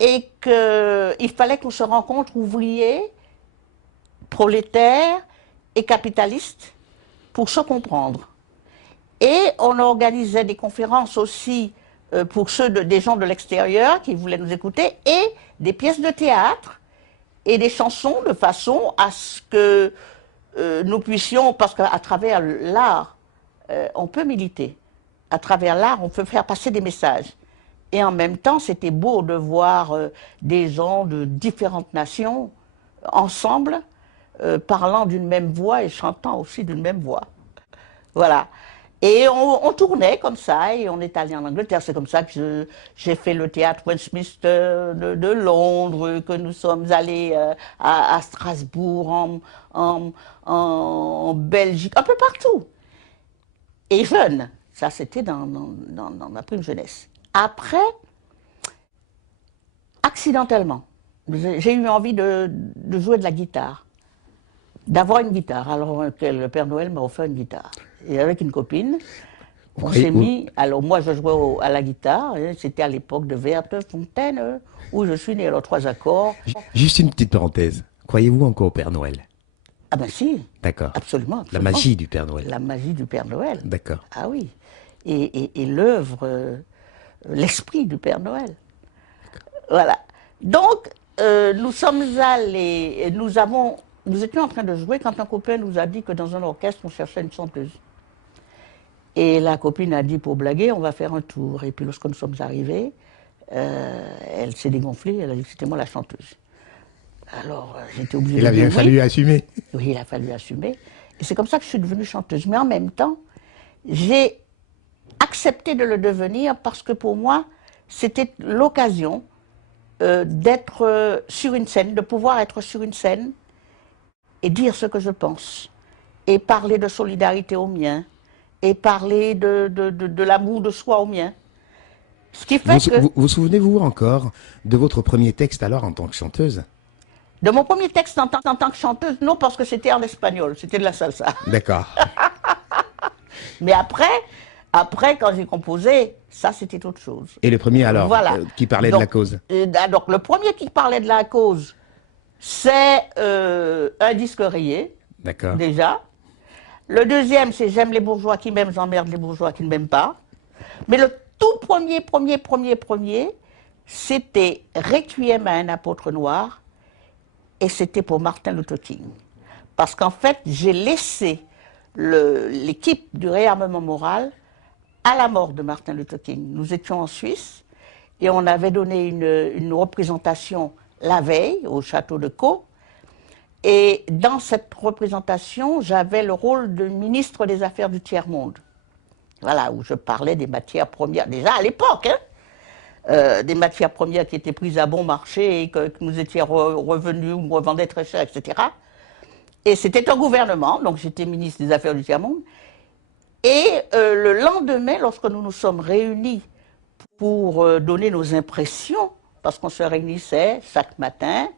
et qu'il fallait qu'on se rencontre ouvriers, prolétaires et capitalistes pour se comprendre. Et on organisait des conférences aussi pour des gens de l'extérieur qui voulaient nous écouter, et des pièces de théâtre et des chansons de façon à ce que nous puissions, parce qu'à travers l'art, on peut militer. À travers l'art, on peut faire passer des messages. Et en même temps, c'était beau de voir des gens de différentes nations ensemble, parlant d'une même voix et chantant aussi d'une même voix. Voilà. Et on tournait comme ça, et on est allé en Angleterre. C'est comme ça que j'ai fait le théâtre Westminster de Londres, que nous sommes allés à Strasbourg, en Belgique, un peu partout. Et jeune, ça c'était dans ma prime jeunesse. Après, accidentellement, j'ai eu envie de jouer de la guitare, d'avoir une guitare. Alors le Père Noël m'a offert une guitare. Et avec une copine, on s'est mis... Alors moi, je jouais à la guitare, c'était à l'époque de Vertefontaine, où je suis né, alors 3 accords. Juste une petite parenthèse. Croyez-vous encore au Père Noël? Ah ben si. D'accord. Absolument, La absolument. magie du Père Noël. La magie du Père Noël. D'accord. Ah oui. Et l'œuvre, l'esprit du Père Noël. Voilà. Donc, nous sommes allés, nous étions en train de jouer quand un copain nous a dit que dans un orchestre, on cherchait une chanteuse. Et la copine a dit, pour blaguer, on va faire un tour. Et puis lorsque nous sommes arrivés, elle s'est dégonflée, elle a dit que c'était moi la chanteuse. Alors, j'étais obligée de dire oui. Il a bien fallu assumer. Oui, il a fallu assumer. Et c'est comme ça que je suis devenue chanteuse. Mais en même temps, j'ai accepté de le devenir parce que pour moi, c'était l'occasion d'être sur une scène, de pouvoir être sur une scène et dire ce que je pense. Et parler de solidarité aux miens. Et parler de l'amour de soi au mien. Ce qui fait que... Vous souvenez-vous encore de votre premier texte alors en tant que chanteuse? De mon premier texte en tant que chanteuse, non, parce que c'était en espagnol, c'était de la salsa. D'accord. Mais après, quand j'ai composé, ça c'était autre chose. Et le premier alors, voilà. Qui parlait de la cause? Donc le premier qui parlait de la cause, c'est un disque rayé, déjà. Le deuxième, c'est j'aime les bourgeois qui m'aiment, j'emmerde les bourgeois qui ne m'aiment pas. Mais le tout premier, c'était Requiem à un apôtre noir, et c'était pour Martin Luther King. Parce qu'en fait, j'ai laissé l'équipe du réarmement moral à la mort de Martin Luther King. Nous étions en Suisse, et on avait donné une représentation la veille au château de Caux. Et dans cette représentation, j'avais le rôle de ministre des Affaires du Tiers-Monde. Voilà, où je parlais des matières premières, déjà à l'époque, des matières premières qui étaient prises à bon marché et que nous étions revenus, on revendait très cher, etc. Et c'était un gouvernement, donc j'étais ministre des Affaires du Tiers-Monde. Et le lendemain, lorsque nous nous sommes réunis pour donner nos impressions, parce qu'on se réunissait chaque matin,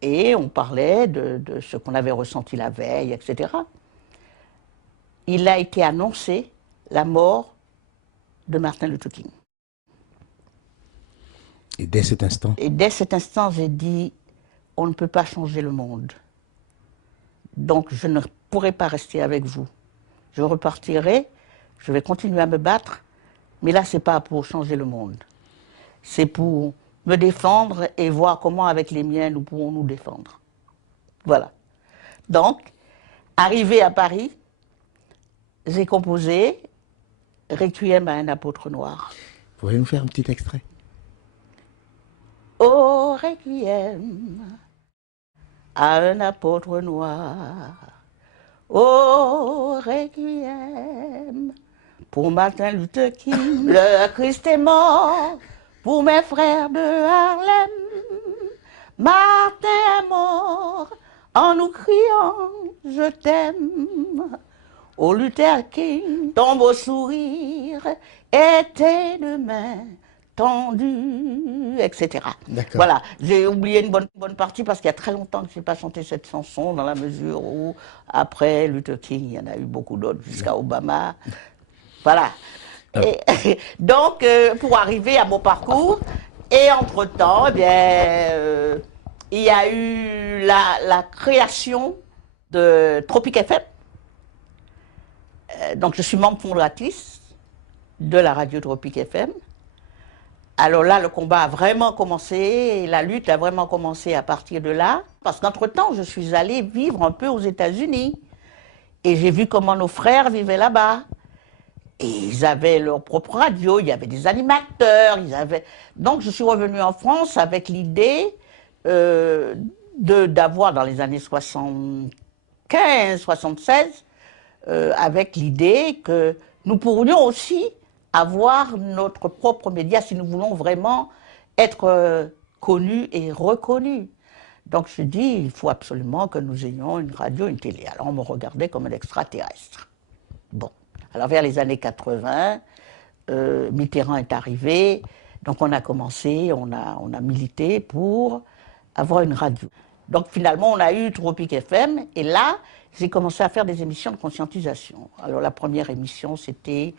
et on parlait de ce qu'on avait ressenti la veille, etc. Il a été annoncé la mort de Martin Luther King. Et dès cet instant? Et dès cet instant, j'ai dit, on ne peut pas changer le monde. Donc je ne pourrai pas rester avec vous. Je repartirai, je vais continuer à me battre, mais là, ce n'est pas pour changer le monde. C'est pour me défendre et voir comment, avec les miens, nous pourrons nous défendre. Voilà. Donc, arrivé à Paris, j'ai composé Requiem à un apôtre noir. Pourriez nous faire un petit extrait? Oh, Requiem à un apôtre noir. Oh, Requiem pour Martin Luther King. Le Christ est mort pour mes frères de Harlem. Martin est mort en nous criant « Je t'aime ». Oh Luther King, ton beau sourire était de main tendue, etc. Voilà, j'ai oublié une bonne partie parce qu'il y a très longtemps que je n'ai pas chanté cette chanson, dans la mesure où, après Luther King, il y en a eu beaucoup d'autres, jusqu'à Obama. Voilà. Et, donc, pour arriver à mon parcours, et entre-temps, eh bien, il y a eu la création de Tropic FM. Donc, je suis membre fondatrice de la radio Tropic FM. Alors là, le combat a vraiment commencé, et la lutte a vraiment commencé à partir de là. Parce qu'entre-temps, je suis allée vivre un peu aux États-Unis. Et j'ai vu comment nos frères vivaient là-bas. Et ils avaient leur propre radio, il y avait des animateurs, Donc je suis revenue en France avec l'idée d'avoir, dans les années 75, 76, avec l'idée que nous pourrions aussi avoir notre propre média si nous voulons vraiment être connus et reconnus. Donc je dis, il faut absolument que nous ayons une radio, une télé. Alors on me regardait comme un extraterrestre. Bon. Alors vers les années 80, Mitterrand est arrivé, donc on a commencé, on a milité pour avoir une radio. Donc finalement on a eu Tropic FM, et là j'ai commencé à faire des émissions de conscientisation. Alors la première émission c'était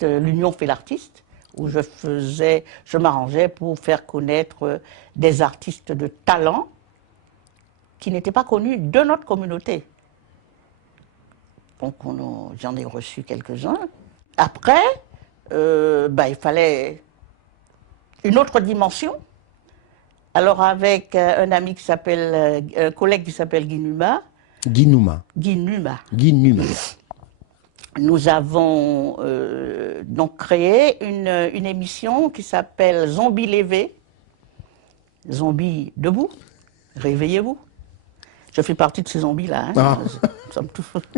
l'Union fait l'artiste, où je m'arrangeais pour faire connaître des artistes de talent qui n'étaient pas connus de notre communauté. Donc j'en ai reçu quelques-uns. Après, il fallait une autre dimension. Alors avec un ami qui s'appelle, un collègue qui s'appelle Guy Numa. Nous avons donc créé une émission qui s'appelle Zombie Lévé. Zombies debout, réveillez-vous. Je fais partie de ces zombies-là. Hein. Ah.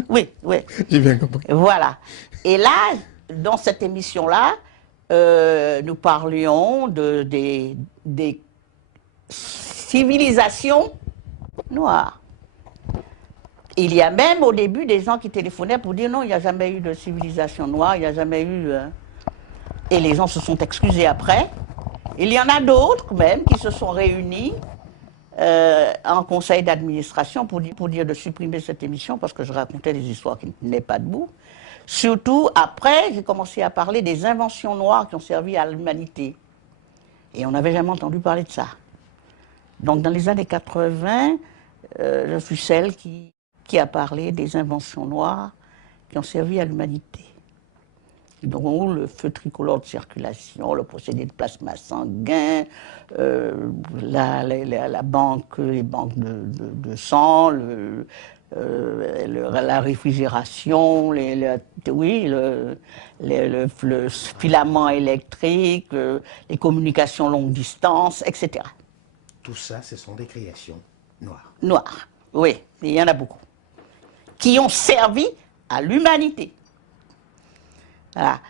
Oui, oui. J'ai bien compris. Voilà. Et là, dans cette émission-là, nous parlions des civilisations noires. Il y a même au début des gens qui téléphonaient pour dire non, il n'y a jamais eu de civilisation noire, il n'y a jamais eu... Et les gens se sont excusés après. Il y en a d'autres même qui se sont réunis en conseil d'administration pour dire de supprimer cette émission parce que je racontais des histoires qui ne tenaient pas debout. Surtout après, j'ai commencé à parler des inventions noires qui ont servi à l'humanité. Et on n'avait jamais entendu parler de ça. Donc dans les années 80, je suis celle qui a parlé des inventions noires qui ont servi à l'humanité. Donc le feu tricolore de circulation, le procédé de plasma sanguin, la banque, les banques de sang, la réfrigération, le filament électrique, les communications longue distance, etc. Tout ça, ce sont des créations noires. Noires, oui, il y en a beaucoup. Qui ont servi à l'humanité. Voilà.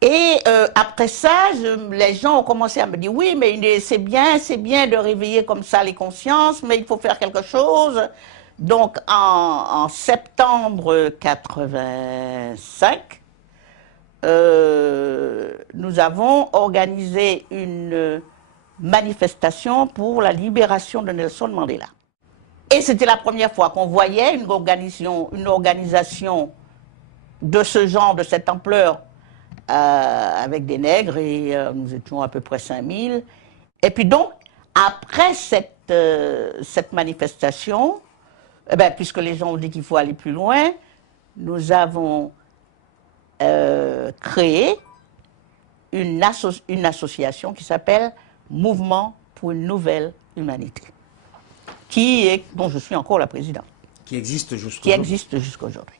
Et après ça, les gens ont commencé à me dire, oui, mais c'est bien de réveiller comme ça les consciences, mais il faut faire quelque chose. Donc en septembre 85, nous avons organisé une manifestation pour la libération de Nelson Mandela. Et c'était la première fois qu'on voyait une organisation de ce genre, de cette ampleur, avec des nègres, et nous étions à peu près 5000. Et puis donc, après cette manifestation, puisque les gens ont dit qu'il faut aller plus loin, nous avons créé une association qui s'appelle Mouvement pour une nouvelle humanité, dont je suis encore la présidente. Qui existe jusqu'aujourd'hui.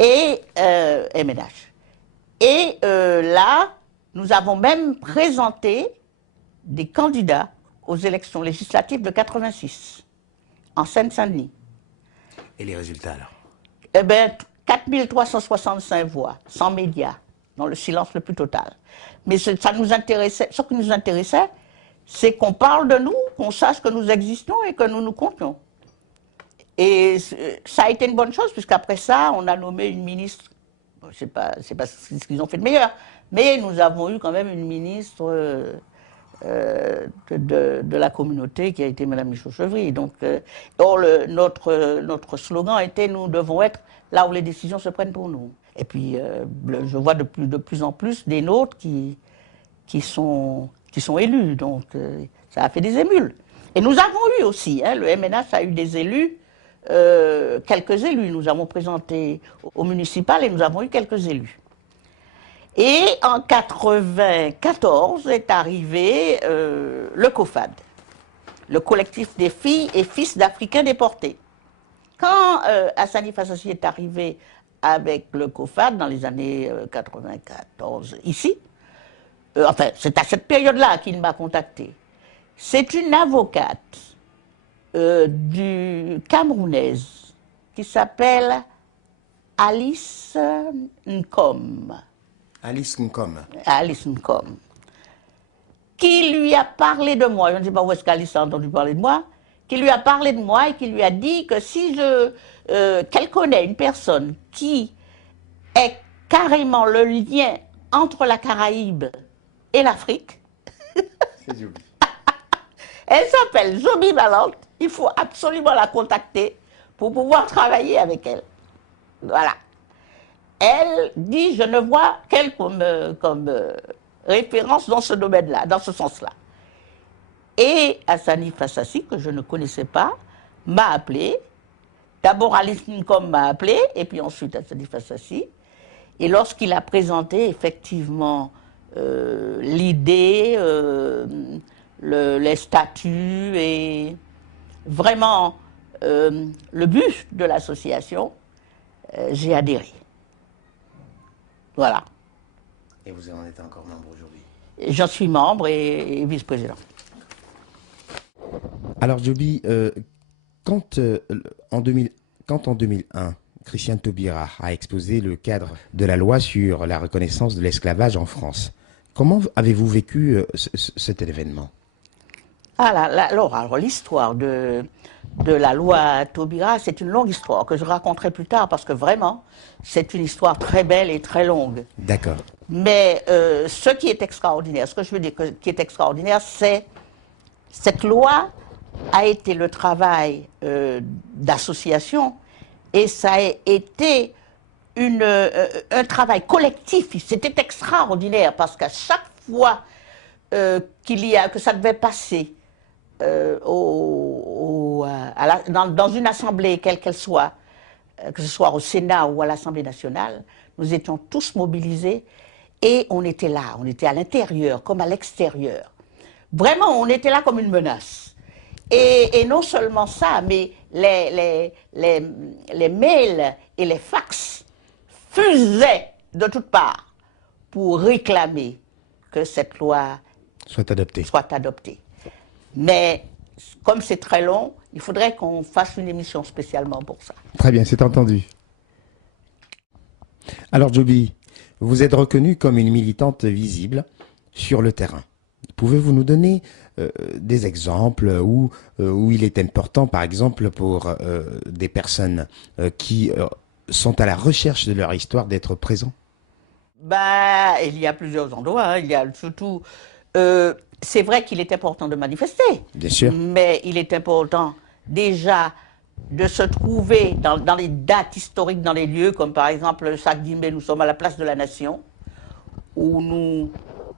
Et MNH. Et là, nous avons même présenté des candidats aux élections législatives de 86, en Seine-Saint-Denis. Et les résultats alors? 4365 voix, sans médias, dans le silence le plus total. Mais ce qui nous intéressait, c'est qu'on parle de nous, qu'on sache que nous existons et que nous nous comptions. Et ça a été une bonne chose, puisqu'après ça, on a nommé une ministre. Bon, c'est pas ce qu'ils ont fait de meilleur, mais nous avons eu quand même une ministre de la communauté qui a été Mme Michaud-Chevry. Donc, notre slogan était « Nous devons être là où les décisions se prennent pour nous ». Et puis, je vois de plus en plus des nôtres qui sont élus. Donc, ça a fait des émules. Et nous avons eu aussi, le MNH a eu des élus, quelques élus. Nous avons présenté au municipal et nous avons eu quelques élus. Et en 1994 est arrivé le COFAD, le collectif des filles et fils d'Africains déportés. Quand Hassani Fassassi est arrivé avec le COFAD dans les années 94 ici, enfin c'est à cette période-là qu'il m'a contacté. C'est une avocate camerounaise qui s'appelle Alice Nkom. Alice Nkom. Alice Nkom. Qui lui a parlé de moi, je ne sais pas où est-ce qu'Alice a entendu parler de moi, qui lui a parlé de moi et qui lui a dit que si qu'elle connaît une personne qui est carrément le lien entre la Caraïbe et l'Afrique, elle s'appelle Zombie Valente, il faut absolument la contacter pour pouvoir travailler avec elle. Voilà. Elle dit, je ne vois qu'elle comme référence dans ce domaine-là, dans ce sens-là. Et Hassani Fassassi, que je ne connaissais pas, m'a appelé. D'abord, Alice Ncom m'a appelé, et puis ensuite, Salif Assassi. Et lorsqu'il a présenté effectivement l'idée, les statuts et vraiment le but de l'association, j'ai adhéré. Voilà. Et vous en êtes encore membre aujourd'hui? J'en suis membre et vice-président. Alors, Djoby, quand en 2001, Christiane Taubira a exposé le cadre de la loi sur la reconnaissance de l'esclavage en France, comment avez-vous vécu cet événement? Alors l'histoire de la loi Taubira, c'est une longue histoire que je raconterai plus tard parce que vraiment, c'est une histoire très belle et très longue. D'accord. Mais ce qui est extraordinaire, ce que je veux dire qui est extraordinaire, c'est cette loi a été le travail d'association et ça a été un travail collectif. C'était extraordinaire parce qu'à chaque fois que ça devait passer dans une assemblée, quelle qu'elle soit, que ce soit au Sénat ou à l'Assemblée nationale, nous étions tous mobilisés et on était là, on était à l'intérieur comme à l'extérieur. Vraiment, on était là comme une menace. Et non seulement ça, mais les mails et les fax fusaient de toutes parts pour réclamer que cette loi soit adoptée. Mais comme c'est très long, il faudrait qu'on fasse une émission spécialement pour ça. Très bien, c'est entendu. Alors, Djoby, vous êtes reconnue comme une militante visible sur le terrain. Pouvez-vous nous donner des exemples où il est important, par exemple, pour des personnes qui sont à la recherche de leur histoire d'être présents? Il y a plusieurs endroits. Hein. Il y a surtout... c'est vrai qu'il est important de manifester. Bien sûr. Mais il est important déjà de se trouver dans les dates historiques, dans les lieux, comme par exemple, chaque dimanche, nous sommes à la place de la Nation, où nous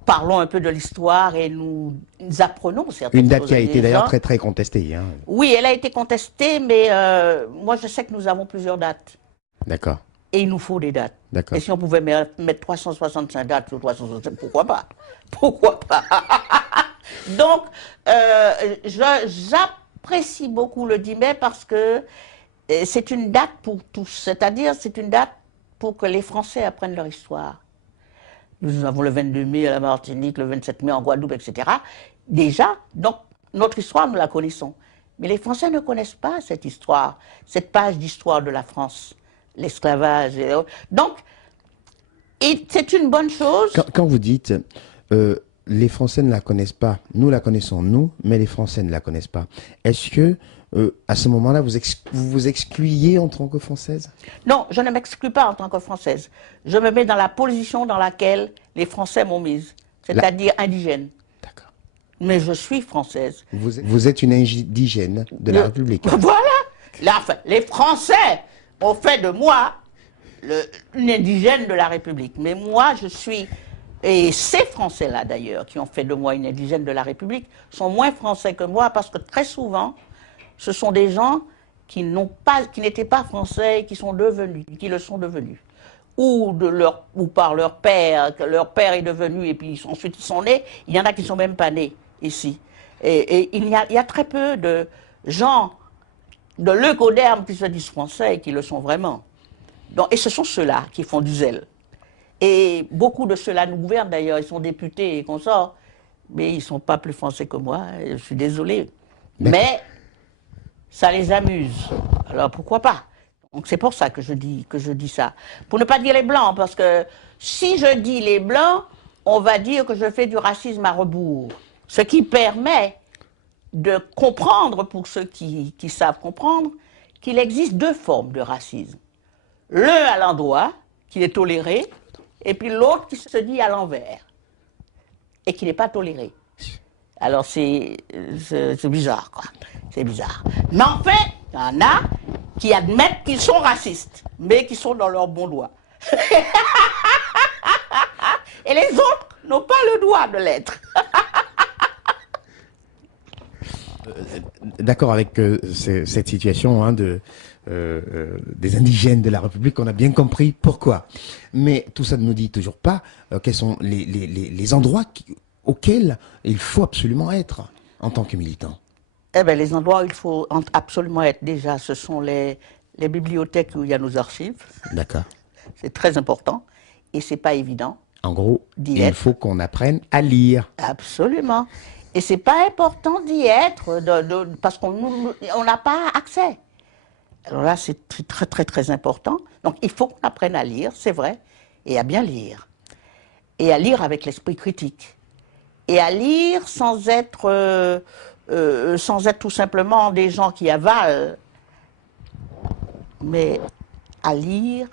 parlons un peu de l'histoire et nous apprenons certaines choses. Une date qui a été d'ailleurs très très contestée. Hein. Oui, elle a été contestée, mais moi je sais que nous avons plusieurs dates. D'accord. Et il nous faut des dates. D'accord. Et si on pouvait mettre 365 dates sur 365, pourquoi pas? Pourquoi pas? Donc, j'apprécie beaucoup le 10 mai parce que c'est une date pour tous. C'est-à-dire, c'est une date pour que les Français apprennent leur histoire. Nous avons le 22 mai à la Martinique, le 27 mai en Guadeloupe, etc. Déjà, donc, notre histoire, nous la connaissons. Mais les Français ne connaissent pas cette histoire, cette page d'histoire de la France, l'esclavage. Donc, c'est une bonne chose. Quand vous dites les Français ne la connaissent pas, nous la connaissons, nous, mais les Français ne la connaissent pas, est-ce que à ce moment-là, vous vous excluiez en tant que Française? Non, je ne m'exclus pas en tant que Française. Je me mets dans la position dans laquelle les Français m'ont mise, c'est-à-dire indigène. D'accord. Mais je suis Française. Vous êtes une indigène de la République. Voilà. Les Français ont fait de moi une indigène de la République. Mais moi, je suis... Et ces Français-là, d'ailleurs, qui ont fait de moi une indigène de la République, sont moins Français que moi parce que très souvent, ce sont des gens qui n'étaient pas Français et qui le sont devenus. Ou par leur père, que leur père est devenu et puis ensuite ils sont nés. Il y en a qui ne sont même pas nés ici. Et il y a très peu de gens de leucoderme qui se disent français et qui le sont vraiment. Et ce sont ceux-là qui font du zèle. Et beaucoup de ceux-là nous gouvernent d'ailleurs, ils sont députés et consorts, mais ils ne sont pas plus français que moi, je suis désolé. Mais ça les amuse, alors pourquoi pas? Donc c'est pour ça que je dis ça. Pour ne pas dire les blancs, parce que si je dis les blancs, on va dire que je fais du racisme à rebours. Ce qui permet de comprendre, pour ceux qui savent comprendre, qu'il existe deux formes de racisme. L'un à l'endroit, qui est toléré, et puis l'autre qui se dit à l'envers, et qui n'est pas toléré. Alors c'est bizarre, quoi. C'est bizarre. Mais en fait, il y en a qui admettent qu'ils sont racistes, mais qui sont dans leur bon doigt. Et les autres n'ont pas le droit de l'être. d'accord avec cette situation hein, des indigènes de la République, on a bien compris pourquoi. Mais tout ça ne nous dit toujours pas quels sont les endroits auxquels il faut absolument être en tant que militant. Eh bien, les endroits où il faut absolument être, déjà, ce sont les bibliothèques où il y a nos archives. D'accord. C'est très important et c'est pas évident. En gros, il faut qu'on apprenne à lire. Absolument. Et c'est pas important d'y être parce qu'on n'a pas accès. Alors là, c'est très, très, très important. Donc, il faut qu'on apprenne à lire, c'est vrai, et à bien lire. Et à lire avec l'esprit critique. Et à lire sans être tout simplement des gens qui avalent, mais à lire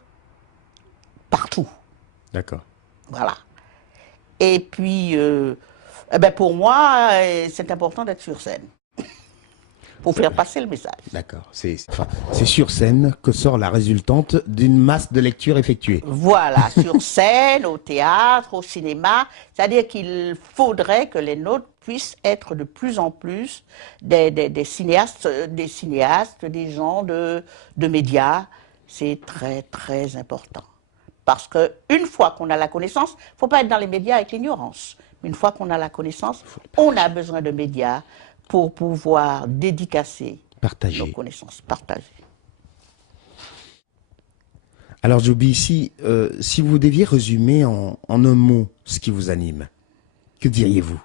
partout. D'accord. Voilà. Et puis, pour moi, c'est important d'être sur scène. Pour faire passer le message. D'accord. C'est sur scène que sort la résultante d'une masse de lectures effectuées. Voilà, sur scène, au théâtre, au cinéma. C'est-à-dire qu'il faudrait que les nôtres puissent être de plus en plus des cinéastes, des gens de médias. C'est très, très important. Parce qu'une fois qu'on a la connaissance, il ne faut pas être dans les médias avec l'ignorance. Une fois qu'on a la connaissance, on a besoin de médias pour pouvoir dédicacer nos connaissances, partager. Alors Djoby, si vous deviez résumer en un mot ce qui vous anime, que diriez-vous?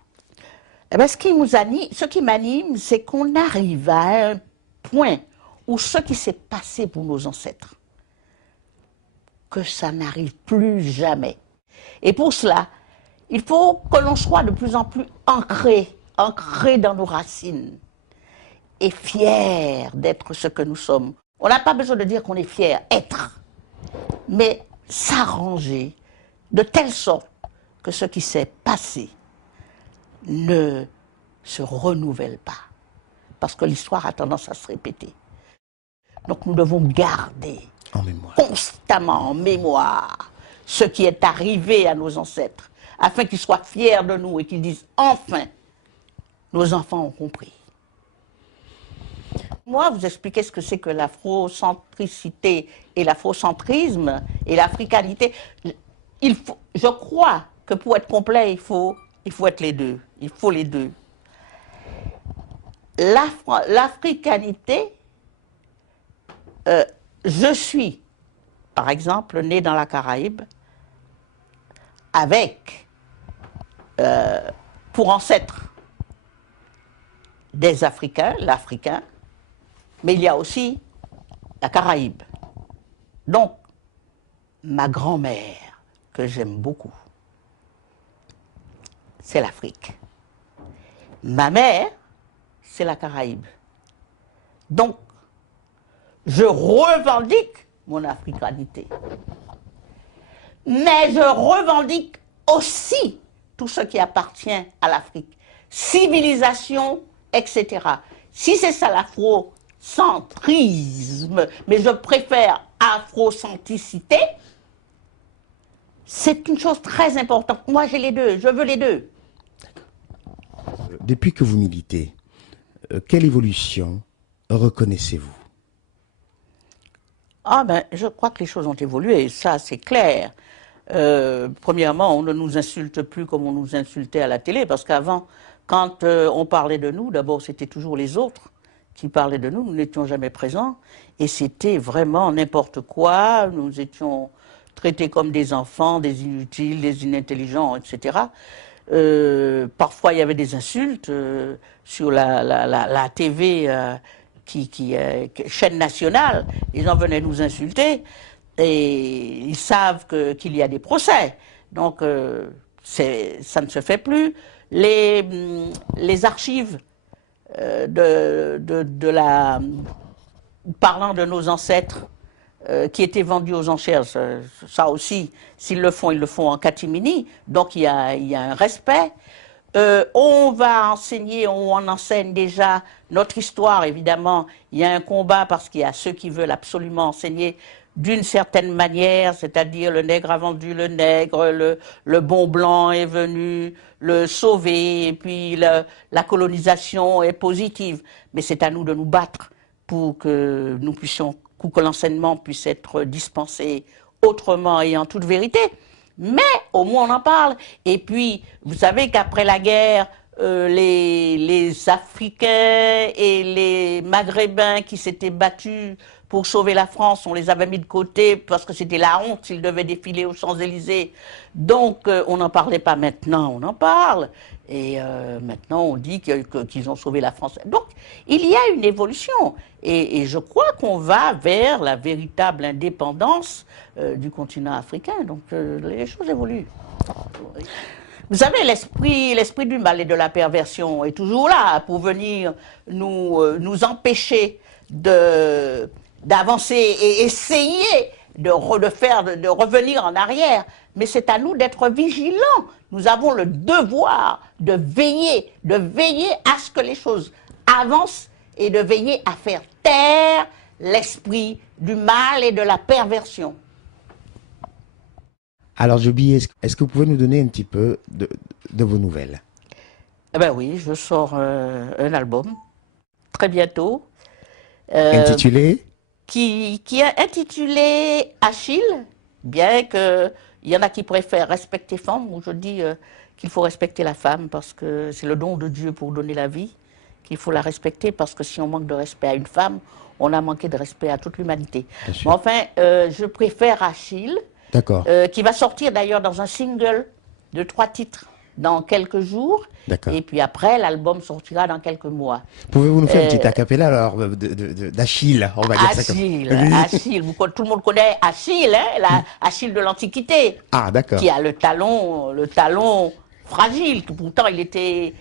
Eh bien, ce qui m'anime, c'est qu'on arrive à un point où ce qui s'est passé pour nos ancêtres, que ça n'arrive plus jamais. Et pour cela, il faut que l'on soit de plus en plus ancré dans nos racines et fier d'être ce que nous sommes. On n'a pas besoin de dire qu'on est fier, être, mais s'arranger de telle sorte que ce qui s'est passé ne se renouvelle pas, parce que l'histoire a tendance à se répéter. Donc nous devons garder constamment en mémoire ce qui est arrivé à nos ancêtres, afin qu'ils soient fiers de nous et qu'ils disent enfin, nos enfants ont compris. Moi, vous expliquez ce que c'est que l'afrocentricité et l'afrocentrisme et l'africanité. Je crois que pour être complet, il faut être les deux. Il faut les deux. L'africanité, je suis, par exemple, né dans la Caraïbe avec, pour ancêtre, des Africains, l'Africain, mais il y a aussi la Caraïbe. Donc, ma grand-mère, que j'aime beaucoup, c'est l'Afrique. Ma mère, c'est la Caraïbe. Donc, je revendique mon africanité. Mais je revendique aussi tout ce qui appartient à l'Afrique. Civilisation, etc. Si c'est ça l'afrocentrisme, mais je préfère afrocentricité, c'est une chose très importante. Moi, j'ai les deux, je veux les deux. Depuis que vous militez, quelle évolution reconnaissez-vous? Ah ben, je crois que les choses ont évolué, ça c'est clair. Premièrement, on ne nous insulte plus comme on nous insultait à la télé, parce qu'avant, quand on parlait de nous, d'abord c'était toujours les autres qui parlaient de nous, nous n'étions jamais présents, et c'était vraiment n'importe quoi, nous étions traités comme des enfants, des inutiles, des inintelligents, etc. Parfois il y avait des insultes sur la TV, chaîne nationale, ils en venaient nous insulter, et ils savent qu'il y a des procès, donc ça ne se fait plus. Les archives parlant de nos ancêtres qui étaient vendus aux enchères, ça aussi, s'ils le font, ils le font en catimini, donc il y a un respect. On va enseigner, on enseigne déjà notre histoire, évidemment. Il y a un combat parce qu'il y a ceux qui veulent absolument enseigner d'une certaine manière, c'est-à-dire le nègre a vendu le nègre, le bon blanc est venu le sauver, et puis la colonisation est positive. Mais c'est à nous de nous battre pour que nous puissions, que l'enseignement puisse être dispensé autrement et en toute vérité. Mais au moins on en parle. Et puis, vous savez qu'après la guerre, les Africains et les Maghrébins qui s'étaient battus pour sauver la France, on les avait mis de côté parce que c'était la honte s'ils devaient défiler aux Champs-Élysées. Donc on n'en parlait pas. Maintenant, on en parle. Et maintenant, on dit qu'ils ont sauvé la France. Donc, il y a une évolution. Et je crois qu'on va vers la véritable indépendance du continent africain. Donc, les choses évoluent. Vous savez, l'esprit du mal et de la perversion est toujours là pour venir nous empêcher d'avancer et essayer de revenir en arrière. Mais c'est à nous d'être vigilants. Nous avons le devoir de veiller à ce que les choses avancent et de veiller à faire taire l'esprit du mal et de la perversion. Alors, Joby, est-ce que vous pouvez nous donner un petit peu de vos nouvelles? Eh ben oui, je sors un album très bientôt. Intitulé qui est intitulé Achille, bien qu'il y en a qui préfèrent respecter femme, où je dis qu'il faut respecter la femme parce que c'est le don de Dieu pour donner la vie, qu'il faut la respecter parce que si on manque de respect à une femme, on a manqué de respect à toute l'humanité. Mais enfin, je préfère Achille, qui va sortir d'ailleurs dans un single de 3 titres dans quelques jours. Et puis après, l'album sortira dans quelques mois. Pouvez-vous nous faire un petit acapella alors d'Achille, on va dire ça comme Achille, tout le monde connaît Achille, hein, Achille de l'Antiquité. Ah, d'accord. Qui a le talon fragile, que pourtant il était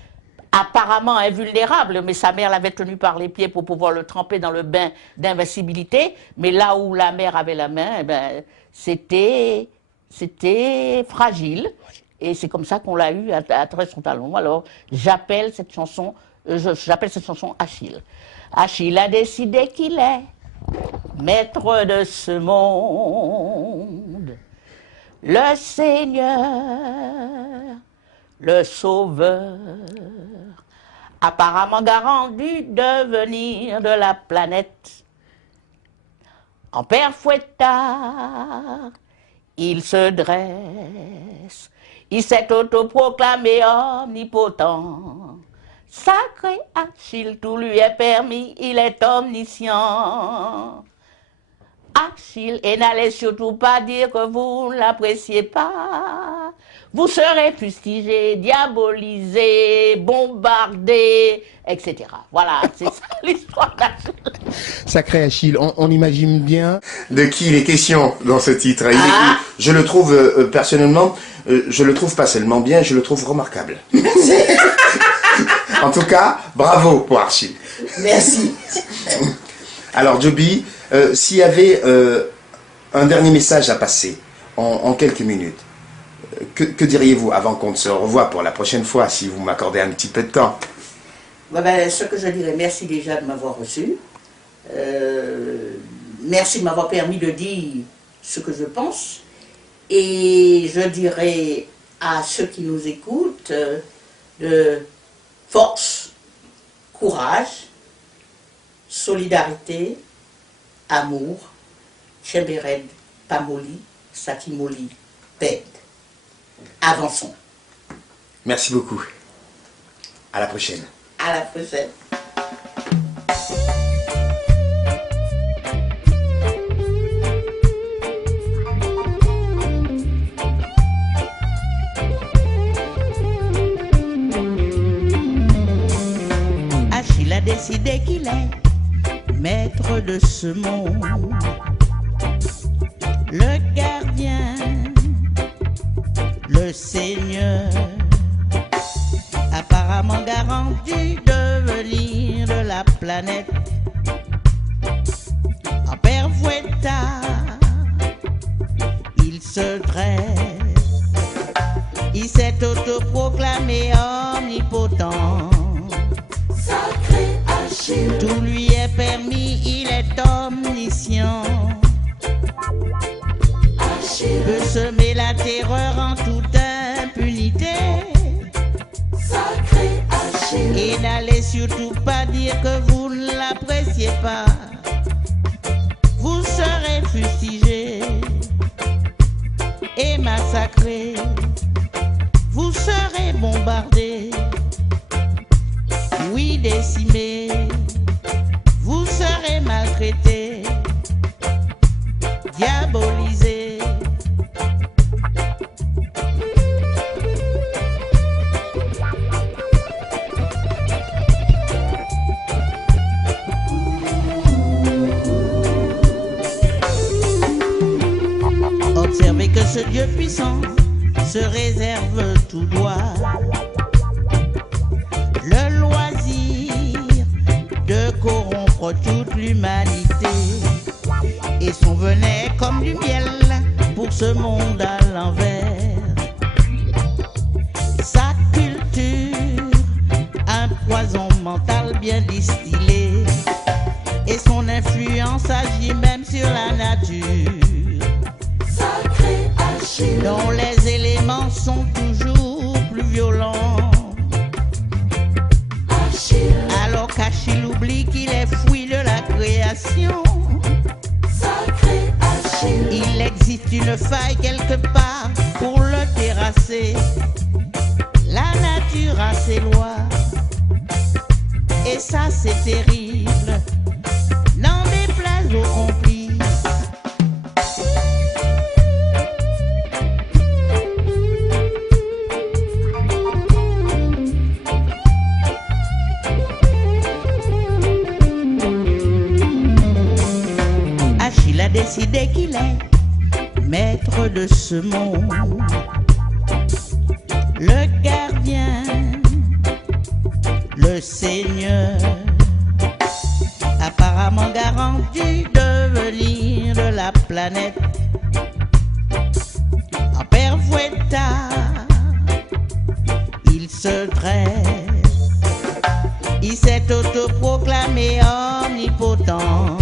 apparemment invulnérable, mais sa mère l'avait tenu par les pieds pour pouvoir le tremper dans le bain d'invincibilité. Mais là où la mère avait la main, eh ben, c'était fragile. Et c'est comme ça qu'on l'a eu à travers son talon. Alors, j'appelle cette chanson Achille. Achille a décidé qu'il est maître de ce monde, le Seigneur, le Sauveur, apparemment garant du devenir de la planète. En père fouettard, il se dresse. Il s'est autoproclamé omnipotent. Sacré Achille, tout lui est permis, il est omniscient. Achille, et n'allez surtout pas dire que vous ne l'appréciez pas. Vous serez fustigé, diabolisé, bombardé, etc. Voilà, c'est ça l'histoire d'Achille. Sacré Achille, on imagine bien de qui il est question dans ce titre. Je le trouve personnellement, je le trouve pas seulement bien, je le trouve remarquable. En tout cas, bravo pour Achille. Merci. Alors Joby, s'il y avait un dernier message à passer en quelques minutes, que diriez-vous avant qu'on se revoie pour la prochaine fois, si vous m'accordez un petit peu de temps? Ce que je dirais, merci déjà de m'avoir reçu. Merci de m'avoir permis de dire ce que je pense. Et je dirais à ceux qui nous écoutent de force, courage, solidarité, amour, Tchembered, Pamoli, Satimoli, Ped. Avançons. Merci beaucoup. À la prochaine. À la prochaine. Achille a décidé qu'il est maître de ce monde, le gardien, le Seigneur, apparemment garant du devenir de la planète. En père fouettard, il se dresse, il s'est autoproclamé omnipotent. Sacré Achille, tout lui est permis, il est omniscient. peut semer la terreur en toute impunité. Sacré Achille. Et n'allez surtout pas dire que vous ne l'appréciez pas. Vous serez fustigé et massacré. Vous serez bombardé, oui décimé. Vous serez maltraité, diabolisé. Observez que ce Dieu puissant se réserve tout droit le loisir de corrompre toute l'humanité, et son venin est comme du miel pour ce monde à l'envers. Sa culture, un poison mental bien distillé, et son influence agit même sur la nature, dont les éléments sont toujours plus violents. Achille. Alors qu'Achille oublie qu'il est fruit de la création. Sacré Achille. Il existe une faille quelque part pour le terrasser. La nature a ses lois, et ça c'est terrible. N'en déplaise aux complices. Achille a décidé qu'il est maître de ce monde, le gardien, le seigneur, apparemment garanti devenir de la planète. En père Fouettard, il se dresse, il s'est autoproclamé omnipotent.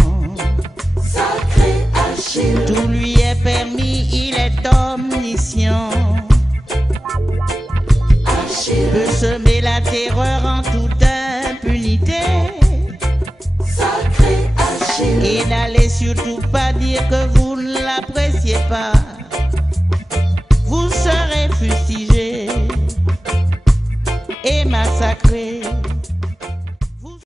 Sacré Achille. Tout lui est permis, il est omniscient. Achille. Peut semer la terreur en toute impunité. Sacré Achille. Et n'allez surtout pas dire que vous ne l'appréciez pas. Vous serez fustigé